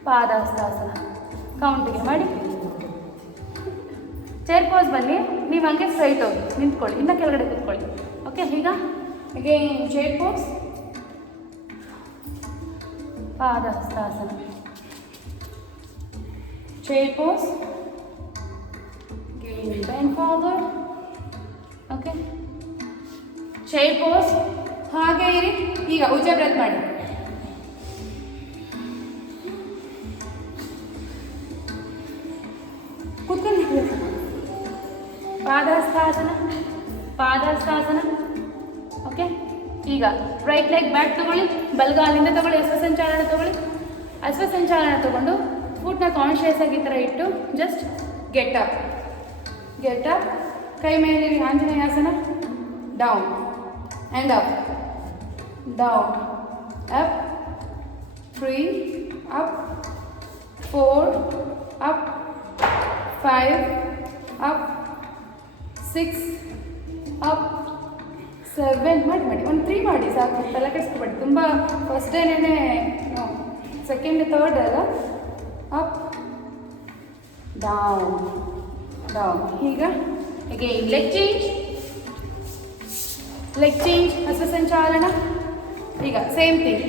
ಪಾದಹಸ್ತಾಸನ. ಕೌಂಟಿಗೆ ಮಾಡಿ. ಚೇರ್ ಪೋಸ್ ಬನ್ನಿ. ನೀವು ಹಂಗೆ ಸ್ಟ್ರೈಟ್ ಹೋಗಿ ನಿಂತ್ಕೊಳ್ಳಿ, ಇನ್ನು ಕೆಳಗಡೆ ಕೂತ್ಕೊಳ್ಳಿ. ಓಕೆ, ಈಗ ಅಗೇನ್ ಚೇರ್ ಪೋಸ್, ಪಾದಹಸ್ತಾಸನ, chair pose, again bend forward. Okay, chair pose, ಹಾಗೆ ಇರಿ. ಈಗ ಉಜ್ಜ ಬ್ರೆತ್ ಮಾಡಿ. ಪಾದಹಸ್ತಾಸನ. ಓಕೆ, ಈಗ ರೈಟ್ ಲೆಗ್ ಬ್ಯಾಕ್ ತಗೊಳ್ಳಿ. ಬಲಗಾಲಿಂದ ತಗೊಳ್ಳಿ. ಅಶ್ವಸಂಚಾಲನ ತಗೊಂಡು ಫುಟ್ನ ಕಾನ್ಶಿಯಸ್ ಆಗಿ ಈ ಥರ ಇಟ್ಟು ಜಸ್ಟ್ ಗೆಟ್ ಅಪ್. ಕೈ ಮೇಲೆ ಆಂಜನೇಯಾಸನ. Down and up, down, up, 3, up, 4, up, 5, up, 6, up, 7 ಮಾಡಿ. ಒಂದು 3 ಮಾಡಿ ಸಾಕು, ತಲೆ ಕೆಡಿಸ್ಕೊಬೇಡಿ. ತುಂಬ ಫಸ್ಟ್ ಡೇನೇ, ಸೆಕೆಂಡ್ ಥರ್ಡ್ ಅಲ್ಲ. Up, down. ಈಗ ಅಗೇನ್ ಲೆಗ್ ಚೇಂಜ್, ಹಸ್ತ ಈಗ ಸೇಮ್ ಥಿಂಗ್.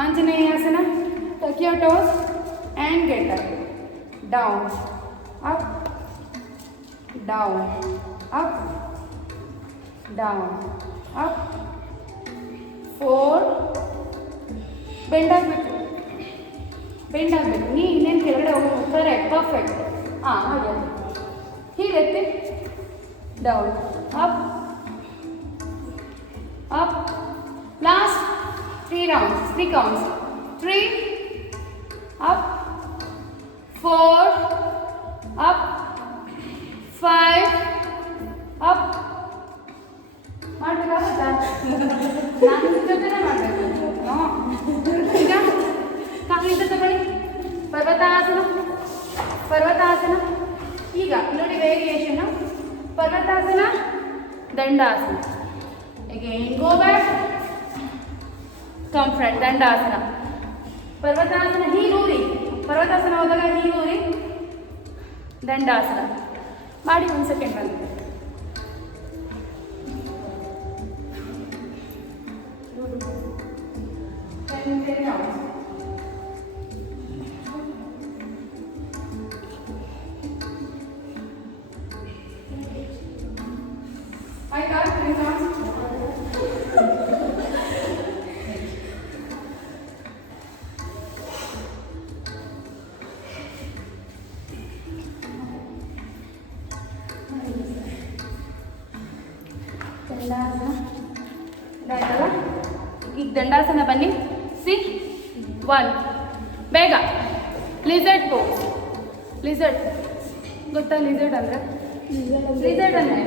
ಆಂಜನೇಯಾಸನ. Tuck your toes and get up. Down, up, down, up, down, up, 4. Bend ಆಗಬೇಕು. ನೀ ಇನ್ನೇನು ಕೆಳಗಡೆ ಹೋಗ್ಬೇಕು. Correct, perfect. ಹಾಗೆ ಹೀಗೆತ್ತಿ. Down, up, last 3 counts. 3, up, 4, up, 5, up. ಮಾಡಬೇಕಾಗುತ್ತಾ? ನಾನು ಜೊತೆನೇ ಮಾಡಬೇಕು. ಈಗ ಕಾಲಿಂದ ತಗೊಳ್ಳಿ. ಪರ್ವತಾಸನ. ಈಗ ನೋಡಿ ವೇರಿಯೇಷನ್. ಪರ್ವತಾಸನ, ದಂಡಾಸನ. Again go back, come front, ದಂಡಾಸನ. ಪರ್ವತಾಸನ ಹೀಗೂರಿ. ಪರ್ವತಾಸನ ಹೋದಾಗ ಹೀಗೂರಿ. ದಂಡಾಸನ ಮಾಡಿ. 1 ಸೆಕೆಂಡ್ ಬಂದಿದೆ. ಆಯ್ತಾ? ಈಗ ದಂಡಾಸನ ಬನ್ನಿ. 1 ಬೇಗ. Lizard pose. ಗೊತ್ತಾ ಲಿಸರ್ಡ್ ಅಂದರೆ? ಲಿಸರ್ಡ್ ಅಂದರೆ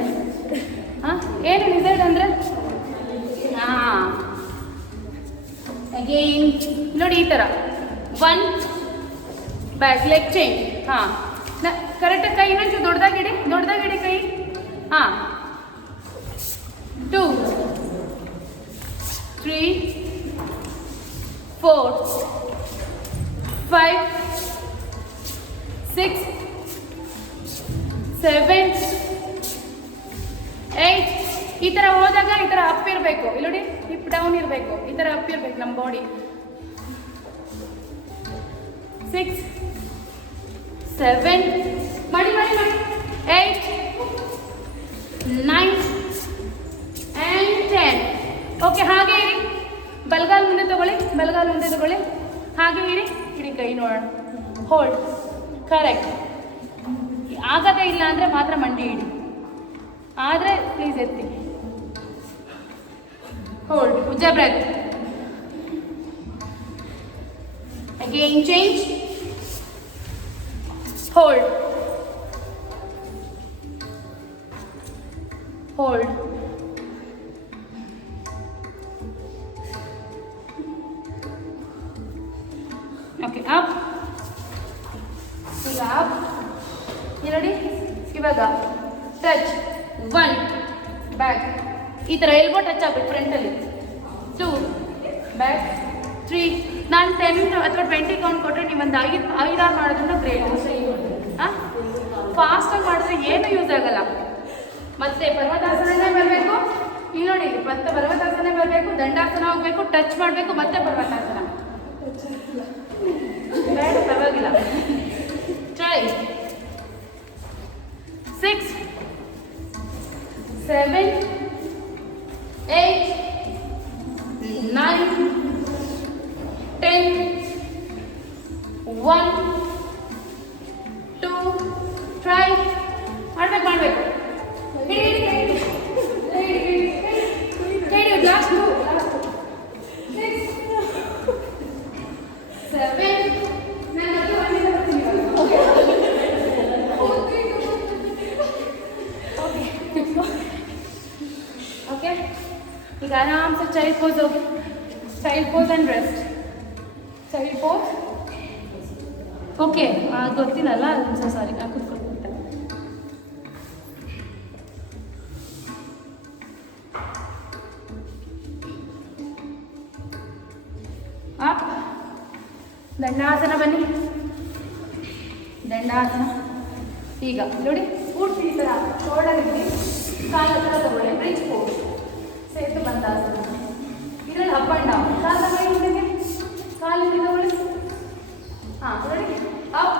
ಹಾಂ, ಏನು ಲಿಸರ್ಡ್ ಅಂದರೆ? ಹಾಂ, ಅಗೇನ್ ನೋಡಿ ಈ ಥರ 1 ಬ್ಯಾಕ್ ಲೆಗ್ ಚೇಂಜ್. ಹಾಂ, ಕರೆಕ್ಟಾಗಿ ಕೈ ಇನ್ನೊಂಚು ದೊಡ್ಡದಾಗಿಡಿ ಕೈ. ಹಾಂ, 2 3 4 5 6 7 8. ಈ ಥರ ಹೋದಾಗ ಈ ಥರ ಅಪ್ ಇರಬೇಕು, ಇಲ್ಲಿ ನೋಡಿ ಹಿಪ್ ಡೌನ್ ಇರಬೇಕು, ಈ ಥರ ಅಪ್ ಇರಬೇಕು ನಮ್ಮ ಬಾಡಿ. 6 7 ಮಾಡಿ 8 9 and 10. ಓಕೆ, ಹಾಗೆ ಇರಿ. ಬಲಗಾಲ್ ಮುಂದೆ ತಗೊಳ್ಳಿ, ಹಾಗೆ ಇಡಿ ಕೈ ನೋಡೋಣ. Hold, correct. ಆಗದೇ ಇಲ್ಲ ಅಂದರೆ ಮಾತ್ರ ಮಂಡಿ ಇಡಿ, ಆದರೆ ಪ್ಲೀಸ್ ಎತ್ತಿ. ಹೋಲ್ಡ್, ಉಜ್ಜ breath. Again change. Hold, okay. Up, ಈಗ ಅಪ್ ನೋಡಿ. ಇವಾಗ ಟಚ್ 1 ಬ್ಯಾಕ್, ಈ ಥರ ಎಲ್ಬೋ ಟಚ್ ಆಗಬೇಕು ಫ್ರಂಟಲ್ಲಿ. 2 ಬ್ಯಾಕ್, 3. ನಾನು 10 ಅಥವಾ 20 ಕೌಂಟ್ ಕೊಟ್ಟರೆ ನೀವು ಒಂದು 5-6 ಮಾಡೋದ್ರಿಂದ ಗ್ರೇಟ್. ಹಾಂ, ಫಾಸ್ಟಾಗಿ ಮಾಡಿದ್ರೆ ಏನೂ ಯೂಸ್ ಆಗಲ್ಲ. ಮತ್ತೆ ಪರ್ವತಾಸನನೇ ಬರಬೇಕು. ಇಲ್ಲಿ ನೋಡಿ, ಮತ್ತೆ ಪರ್ವತಾಸನ ಬರಬೇಕು, ದಂಡಾಸನ ಹೋಗಬೇಕು, ಟಚ್ ಮಾಡಬೇಕು, ಮತ್ತೆ ಪರ್ವತಾಸನ. ಬೇಡ, ಪರವಾಗಿಲ್ಲ, ಟ್ರೈ. 6 7 8 9 10 1 2. ಟ್ರೈ ಮಾಡಬೇಕು. ಲಾಸ್ಟ್ 2 6 7. ಓಕೆ, ಈಗ ಆರಾಮ್ಸೆ ಚೈಲ್ಡ್ ಪೋಸ್ ಹೋಗಿ. Child pose and rest. Child pose. Okay, ಗೊತ್ತಿಲ್ಲಲ್ಲ, ಸಾರಿ, ಕೂತ್ಕೊಳ್ತೀನಿ. ಅಪ್, ದಂಡಾಸನ ಬನ್ನಿ, ದಂಡಾಸನ. ಈಗ ನೋಡಿ, ಪೂರ್ತಿ ಈ ಥರ ಶೋಲ್ಡರ್ ಇರಲಿ, ಕಾಲು ಹತ್ರ ತಗೊಳ್ಳಿ. ಬ್ರಿಡ್ಜ್ ಪೋಸ್, ಸೇತು ಬಂದಾಸನ. ಇದರಲ್ಲಿ ಅಪ್ ಆ್ಯಂಡ್ ಡೌನ್. ಕಾಲು ತಗೊಳ್ಳಿ, ಕಾಲಿಂದ ತಗೊಳ್ಳಿ. ಹಾಂ, ನೋಡಿ, up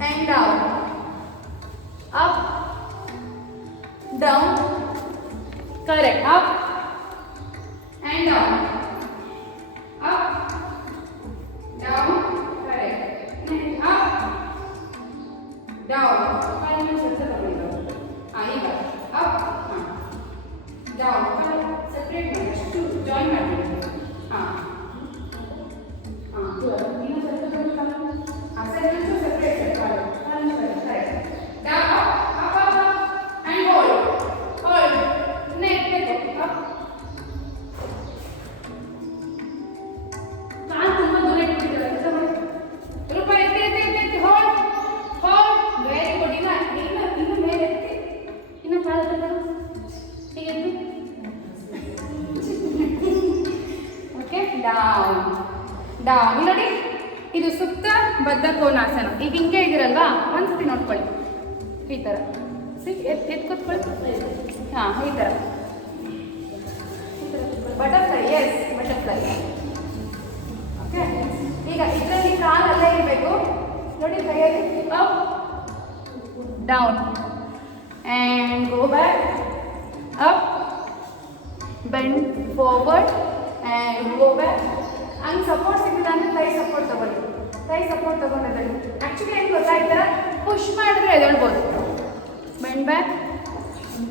and down, up down, correct. Up and down, up down, correct. Up down, ಕಾಲಿನ ಸ್ವಲ್ಪ ತಗೊಳ್ಳಿ. ಹಾಂ, ಈಗ ಅಪ್, ಹಾಂ, ಡೌನ್, ಸೆಪ್ರೇಟ್ ಮಾಡಿ, ಅಷ್ಟು ಜಾಯಿನ್ ಮಾಡಬೇಕು. ಹಾಂ ಹಾಂ, ಇನ್ನೂ ಸ್ವಲ್ಪ ತಗೊಳ್ಳಿ. ಹಾಂ, ಸೆಪ್ರೇಟ್ ಕಾಲು, ಕಾಲಿನ correct. Down, up up up and hold. Neck up. ಕಾಲು ತುಂಬ ದೂರ ಇಟ್ಬಿಟ್ಟಿದ್ದಾರೆ, ರೂಪ ಎತ್ತಿ. ಹೋಲ್ಡ್. Very good. ಇನ್ನು ಮೇಲೆ ಎತ್ತಿ, ಇನ್ನು ಕಾಲು ಹೀಗೆ ಎತ್ತಿ. Okay, down. ನೋಡಿ, ಇದು ಸುತ್ತ ಬದ್ಧ ಕೋನಾಸನ. ಈಗ ಹಿಂಗೆ ಇದಿರಲ್ವಾ, ಒಂದ್ಸತಿ ನೋಡ್ಕೊಳ್ಳಿ. ಈ ಥರ ಎತ್ಕೊತ್ಕೊಳ್ಳಿ. ಹಾಂ, ಈ ಥರ ಬಟರ್ಫ್ಲೈ. S, butterfly. ಓಕೆ, ಈಗ ಇದರಲ್ಲಿ ಕಾಲಲ್ಲೇ ಇರಬೇಕು. ನೋಡಿ, ಕೈಯಲ್ಲಿ up down and go back, up, bend forward and go back. ಹಂಗೆ ಸಪೋರ್ಟ್ ಸಿಕ್ಕಿಲ್ಲ ಅಂದರೆ ಕೈ ಸಪೋರ್ಟ್ ತಗೊಳ್ಳಿ. ಕೈ ಸಪೋರ್ಟ್ ತಗೊಂಡು ಆ್ಯಕ್ಚುಲಿ ಏನು ಗೊತ್ತಾಯ್ತಾ, ಪುಷ್ ಮಾಡಿದ್ರೆ ಎದೊಳ್ಬೋದು. Bend back,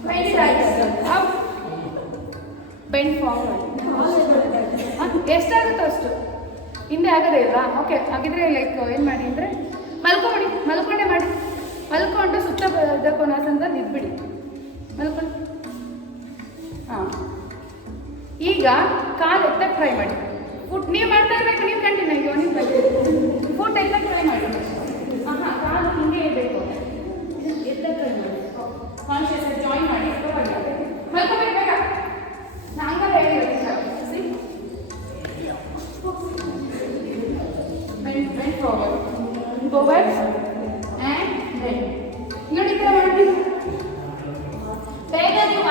bend right, up, bend forward. ಎಷ್ಟಾಗುತ್ತೋ ಅಷ್ಟು. ಹಿಂದೆ ಆಗೋದೇ ಇಲ್ವಾ? ಓಕೆ, ಹಾಗಿದ್ರೆ ಲೈಕ್ ಏನು ಮಾಡಿ ಅಂದರೆ ಮಲ್ಕೊಂಡೇ ಮಾಡಿ. ಮಲ್ಕೊಂಡು ಸುತ್ತ ಬದಕೋನಾಸನ ನಿಂತ್ಬಿಡಿ. ಮಲ್ಕೊಂಡು. ಹಾಂ, ಈಗ ಕಾಲು ಎತ್ತಕ್ಕೆ ಟ್ರೈ ಮಾಡಿ. ಫುಟ್ ನೀವು ಮಾಡ್ತಾ ಇರಬೇಕು, ನೀವು ಕಂಟಿನ್ಯೂ ನೀವು ಫುಟ್ ಎತ್ತಕ್ಕೆ ಟ್ರೈ ಮಾಡಿ. ಹಾಂ, ಕಾಲು ಹಿಂಗೆ ಇರಬೇಕು, ಎತ್ತಕ್ಕೆ ಟ್ರೈ ಮಾಡಿ. ಕಾನ್ಶಿಯಸ್ ಜಾಯಿನ್ ಮಾಡಿ. ಮಲ್ಕೋಬೇಕು ಬೇಗ. ನಾನು ಹಂಗಲ್ಲ ಹೇಳಿರೋದು. bend forward and bend. ನೋಡಿ ಈ ಥರ ಮಾಡಿ. ಬೇಗ ನೀವು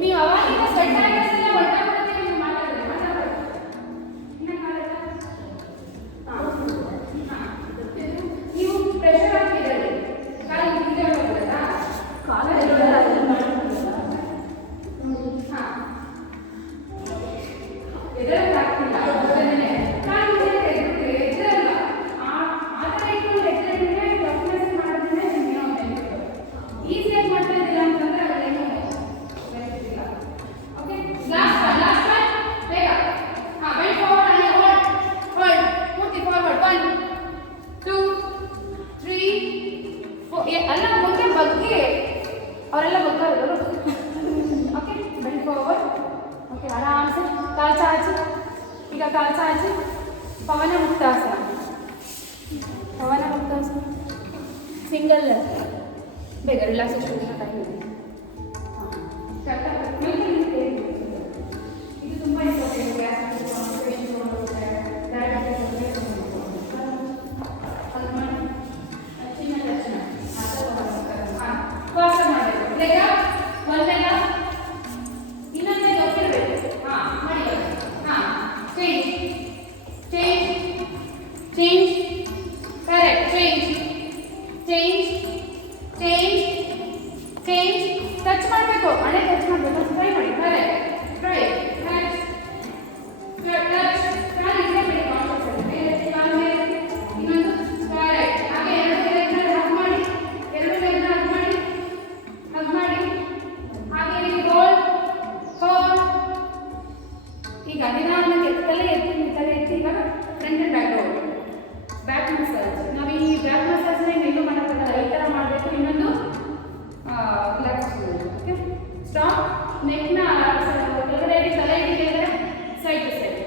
ನೀವು ಅವಾಗಿಂದ ಸ್ವೆಟ್ ಆಗಿರೋದೆಲ್ಲ ಹೊರಟಾಗ್ಬಿಡುತ್ತೆ. ನೀವು ಮಾತಾಡೋದು ನೀವು ಪ್ರೆಷರ್ ಹಾಕಿದ್ದೀರಿ, ಕಾಲು ಹಿಂದೆ ಹೋಗೋದಲ್ಲ, ಎದುರಲ್ಲಿ ಆಗ್ತಿಲ್ಲ. ಅಲ್ಲ ಮುಂದೆ ಬಗ್ಗೆ ಅವರೆಲ್ಲ ಗೊತ್ತಾಗಲ್ಲ. Okay, bend forward. ಓಕೆ, ಆರಾಮ್ಸೆ ಕಾಲು ಚಾಚಿ. ಈಗ ಕಾಲು ಚಾಚಿ ಪವನ ಮುಕ್ತಾಸನ. ಪವನ ಮುಕ್ತಾಸನ ಸಿಂಗಲ್. ಬೇಗ ರಿಲ್ಯಾಕ್ಸೇಷನ್ ಟೈಮ್ ಇದೆ. ಇದು ತುಂಬ ಇಂಪಾರ್ಟೆಂಟ್. ಟಚ್ ಮಾಡಬೇಕು, ಹಣೆ ಟಚ್ ಮಾಡಬೇಕು. ಟ್ರೈ ಮಾಡಿ. ಟ್ರೈ ಈಗ ನಿಧಾನಕ್ಕೆ ತಲೆ ಎತ್ತಿ ಇವಾಗ ಫ್ರಂಟ್ ಅಂಡ್ ಬ್ಯಾಕ್ ಮಸಾಜ್. ನಾವು ಈ ಬ್ಯಾಕ್ ಮಸಾಜ್ನ ಇನ್ನೂ ಮಾಡೋಕ್ಕಾಗಲ್ಲ, ಈ ಥರ ಮಾಡಬೇಕು. ಇನ್ನೊಂದು ರಿಲ್ಯಾಕ್ಸೇಷನ್. Okay, stop. ನೆಕ್ನ ಕೆಳಗಡೆ ತಲೆ ಇಟ್ಟಿದ್ರೆ ಸೈಡ್ ಟು ಸೈಡ್.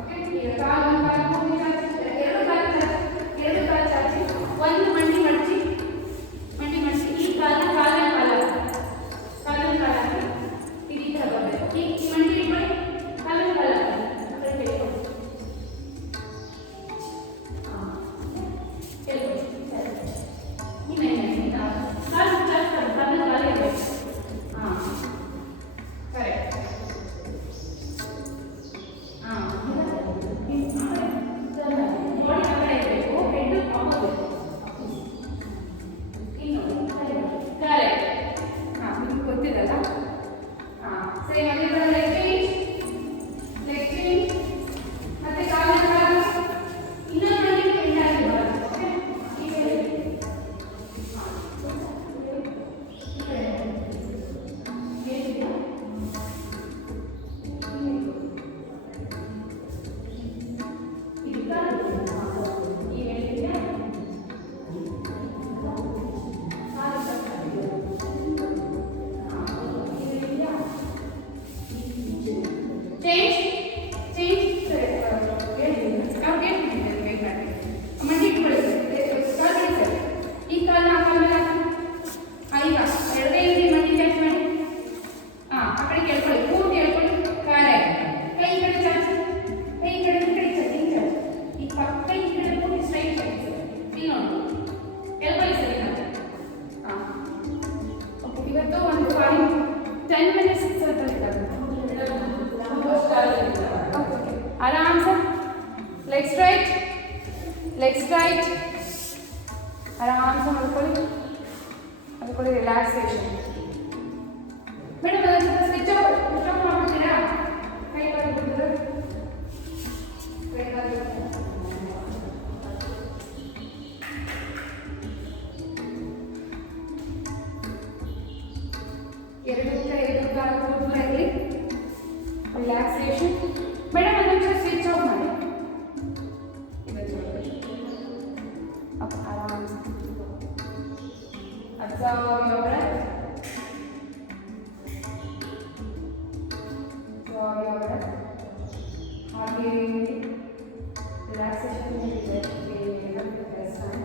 ಓಕೆ, ಈಗ ಕಾಲು ಎರಡು ಕಾಲು ಚಾಚಿ, ಒಂದು ಮಂಡಿ ಮಡಚಿ. ಈ ಕಾಲು ಈ ಥರ ಬರಬೇಕು. ಈ ಮಂಡಿ ಇಟ್ಕೊಳ್ಳಿ, ಕಾಲು आराम से लेग स्ट्राइट आराम से मल्ಕೊಳ್ಳಿ रिलैक्सेशन ಮೇಡಂ ಅದನ್ನ ಸ್ವಿಚ್ ಆಫ್ ಮಾಡ್ತೀರಾ ಕೈ ಬಿಡ್ತೀರಾ ಎರಡು ಕಾಲು ದೂರ ಇರಲಿ रिलैक्सेशन ಮೇಡಂ ಅದನ್ನ ಸ್ವಿಚ್ ಆಫ್ ಮಾಡಿ Observe your breath. Observe your breath. ಹಾಗೆ ರಿಲ್ಯಾಕ್ಸೇಷನ್ ಇದೆ rest time.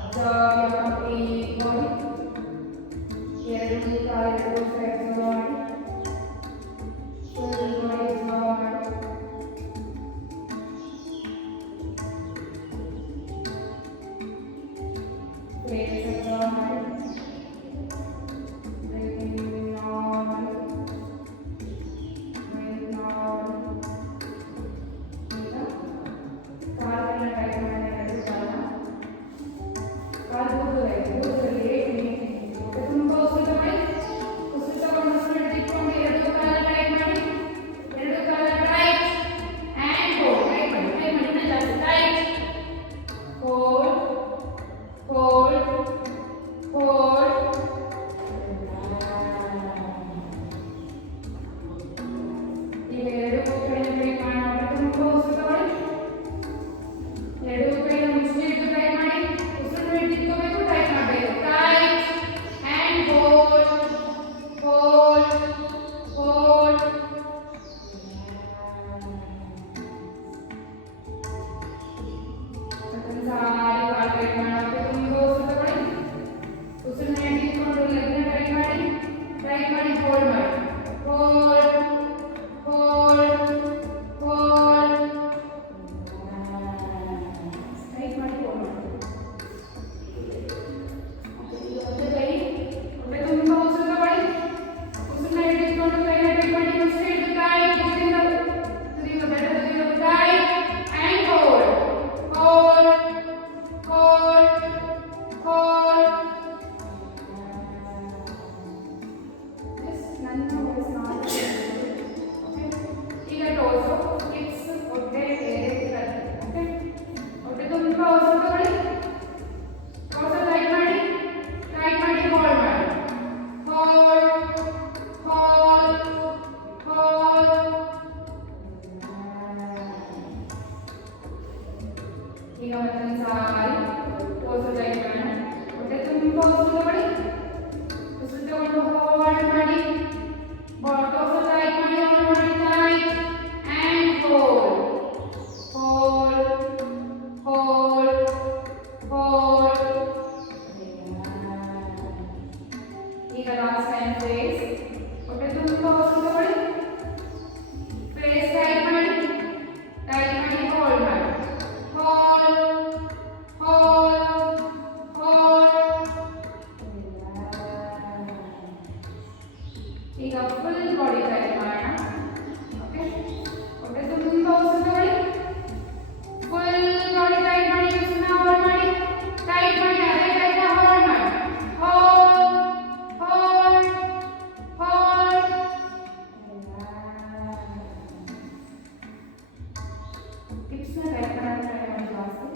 Observe your complete body. ಎರಡು ಕಾಲು ಸೈಡ್ ಮಾಡಿ full body observe ಮಾಡಿ. Face observe ಮಾಡಿ. Breathing normal. Breathe normal. ಈಗ ಕಾಲನ್ನ ಟೈಟ್ ಮಾಡಿ ಎರಡು ಕಾಲು ಕೂದಲಲ್ಲಿ ತುಂಬ ಉಸಿರು ಮಾಡಿ. ಉಸಿರು ತಗೊಂಡು ಉಸಿರು ಹಿಡಿದುಕೊಂಡು ಎರಡು ಕಾಲ ಟೈಟ್ ಮಾಡಿ. ಎರಡು ಕಾಲ ಟೈಟ್ ಆ್ಯಂಡ್ ಹೋಲ್ಡ್. ಟೈಟ್ ಮಾಡಿ ಇನ್ನೂ ಜಾಸ್ತಿ ಟೈಟ್. Hold hold hold. ಈಗ ಎರಡು ಕೈ ಟೈಟ್ ಮಾಡಿ. ತುಂಬ ಉಸಿರು ತಗೊಳ್ಳಿ. ಎರಡು ಕೈ ಮುಚ್ಚಿ ಇಟ್ಟು ಟೈಟ್ ಮಾಡಿ. ಉಸಿರು ಹಿಡಿದುಕೋಬೇಕು, ಟೈಟ್ ಮಾಡಬೇಕು. Tight and hold hold hold. ಮತ್ತೊಂದು ಸಾರಿ ಕಾಲು ಟೈಟ್ ಮಾಡಬೇಕು. ತುಂಬ ಉಸಿರು ತಗೊಳ್ಳಿ. ಉಸಿರನ್ನ ಹಿಡಿದುಕೊಂಡು ಲೆಗ್ನ ಟೈಟ್ ಮಾಡಿ. ಟೈಟ್ ಮಾಡಿ ಹೋಲ್ಡ್ ಮಾಡಿ. Hold hold hold. ಟೈಟ್ ಮಾಡಿ ಹೋಲ್ಡ್ ಮಾಡಿ. ಒಂದು ಕೈ ಹೊಟ್ಟೆ ತುಂಬ ಉಸಿರು ತಗೊಳ್ಳಿ. ಉಸಿರನ್ನ ಹಿಡಿದುಕೊಂಡು ಕೈನ ಟೈಟ್ ಮಾಡಿ. ಉಸಿರು ಹಿಡಿದು ಟೈಟ್ ತುದಿಯಿಂದ ಬೆಟ್ಟ ತುದಿಯಿಂದ tight and hold hold hold hold. ನನ್ನ ವಾಯ್ಸ್ ಮಾಡಿ. ಈಗ ಟೋಸು ಹಿಪ್ಸ್ ಹೊಟ್ಟೆ ಓಕೆ. ಹೊಟ್ಟೆ ತುಂಬ ಉಸಿರು ತಗೊಳ್ಳಿ. ಟೋಸು ಟೈಟ್ ಮಾಡಿ. ಟೈಟ್ ಮಾಡಿ ಹೋಲ್ಡ್ ಮಾಡಿ. Hold hold hold. ಈಗ ಮತ್ತೊಂದು ಸಾರಿ ಟೋಸು ಟೈಟ್ ಮಾಡಿ. ಹೊಟ್ಟೆ ತುಂಬ ಉಸಿರು ತಗೊಳ್ಳಿ. ಉಸಿರು ತಗೊಂಡು ಹೋಲ್ಡ್ ಮಾಡಿ. ಟೋಸು ಟೈಟ್ ಮಾಡಿ. ಹೋಲ್ಡ್ ಮಾಡಿ. Tight and hold hold hold hold. ಈಗ ಲಾಸ್ಟ್ ಟೈಮ್ ಫೇಸ್. ಹೊಟ್ಟೆ ತುಂಬ ಉಸಿರು ತಗೊಳ್ಳಿ. ಫೇಸ್ ಟೈಟ್ ಮಾಡಿ. ಟೈಟ್ ಮಾಡಿ ಹೋಲ್ಡ್ ಮಾಡಿ. Hold hold hold. ಈಗ ಫುಲ್ ಬಾಡಿ ಟೈಟ್ ಮಾಡೋಣ. ಓಕೆ. ಹೊಟ್ಟೆ ತುಂಬ ಉಸಿರು ತಗೊಳ್ಳಿ. ಫುಲ್ ಬಾಡಿ ಟೈಟ್ ಮಾಡಿ. ಉಸಿರನ್ನ ಹೋಲ್ಡ್ ಮಾಡಿ. ಟೈಟ್ ಮಾಡಿ. ಅದೇ ಟೈಟ್ನ ಹೋಲ್ಡ್ ಮಾಡಿ. Hold hold hold. ಹಿಪ್ಸ್ನ ಟೈಟ್ ಮಾಡೋಣ. ಟ್ರೈ ಮಾಡಿ ಜಾಸ್ತಿ.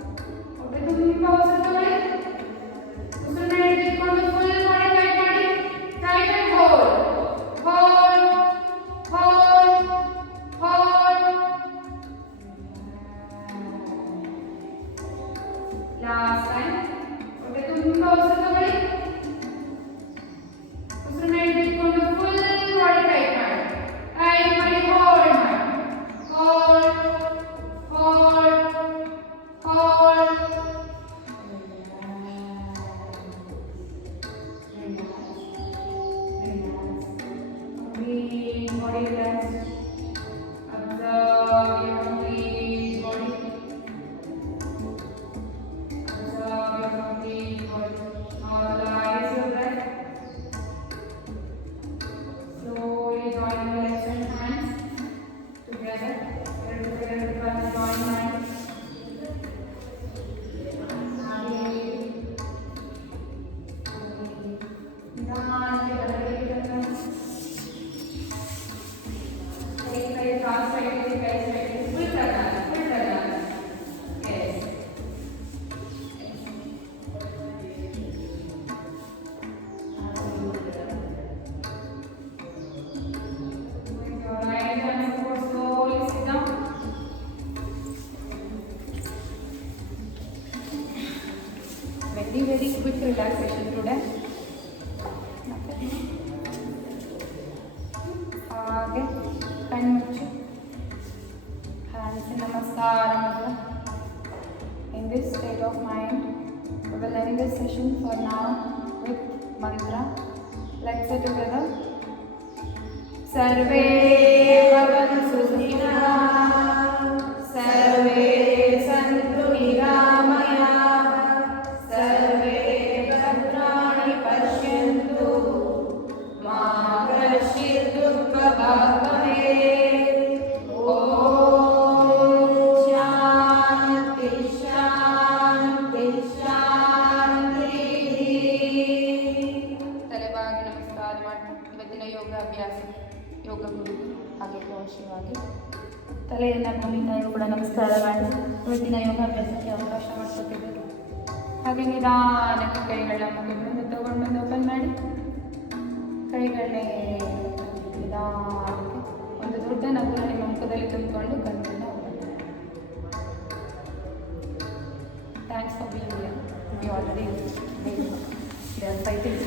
ಹೊಟ್ಟೆ ತುಂಬ ಉಸಿರು ತಗೊಳ್ಳಿ. ಉಸಿರನ್ನ ಹಿಡಿದುಕೊಂಡು ಫುಲ್ ಬಾಡಿ ಟೈಟ್ ಮಾಡಿ. Tight and hold hold hold hold. Last time. ಹೊಟ್ಟೆ ತುಂಬ ಉಸಿರು ತಗೊಳ್ಳಿ. ಉಸಿರನ್ನ ಹಿಡಿದುಕೊಂಡು ಫುಲ್ ಬಾಡಿ ಟೈಟ್ ಮಾಡಿ. ಟೈಟ್ ಮಾಡಿ ಹೋಲ್ಡ್ ಮಾಡಿ. Hold hold hold. Complete body relax. Observe your complete body. Observe your complete body. Now the very quick relaxation today. ಹಾಗೆ ಕಣ್ಮುಚ್ಚು, ಹ್ಯಾಂಡ್ಸ್ ನಮಸ್ಕಾರ ಮಾಡುವ. In this state of mind, we will end this session for now with mantra. Let's say together. Sarve bhavantu sukhina, sarve santu niramaya, sarve bhadrani pashyantu, ma kashchid dukkha yoga guru ಹಾಗೆ ಅವಶ್ಯವಾಗಿ ತಲೆಯನ್ನು ಭೂಮಿತಾಯಿಗೂ ಕೂಡ ನಮಸ್ಕಾರ ಮಾಡಿ ಇವತ್ತಿನ ಯೋಗಾಭ್ಯಾಸಕ್ಕೆ ಅವಕಾಶ ಮಾಡಿಕೊಟ್ಟಿದ್ದರು. ಹಾಗೆ ನಿಧಾನಕ್ಕೆ ಕೈಗಳನ್ನ ಮುಖದಿಂದ ತಗೊಂಡು ಓಪನ್ ಮಾಡಿ ಕೈಗಳನ್ನೇ ನಿಧಾನಕ್ಕೆ ಒಂದು ದೊಡ್ಡ ನಗು ನಿಮ್ಮ ಮುಖದಲ್ಲಿ ತುಂಬಿಕೊಂಡು ಕಣ್ಣನ್ನು ಓಪನ್ ಮಾಡಿ. Thanks for being here. You already fighting.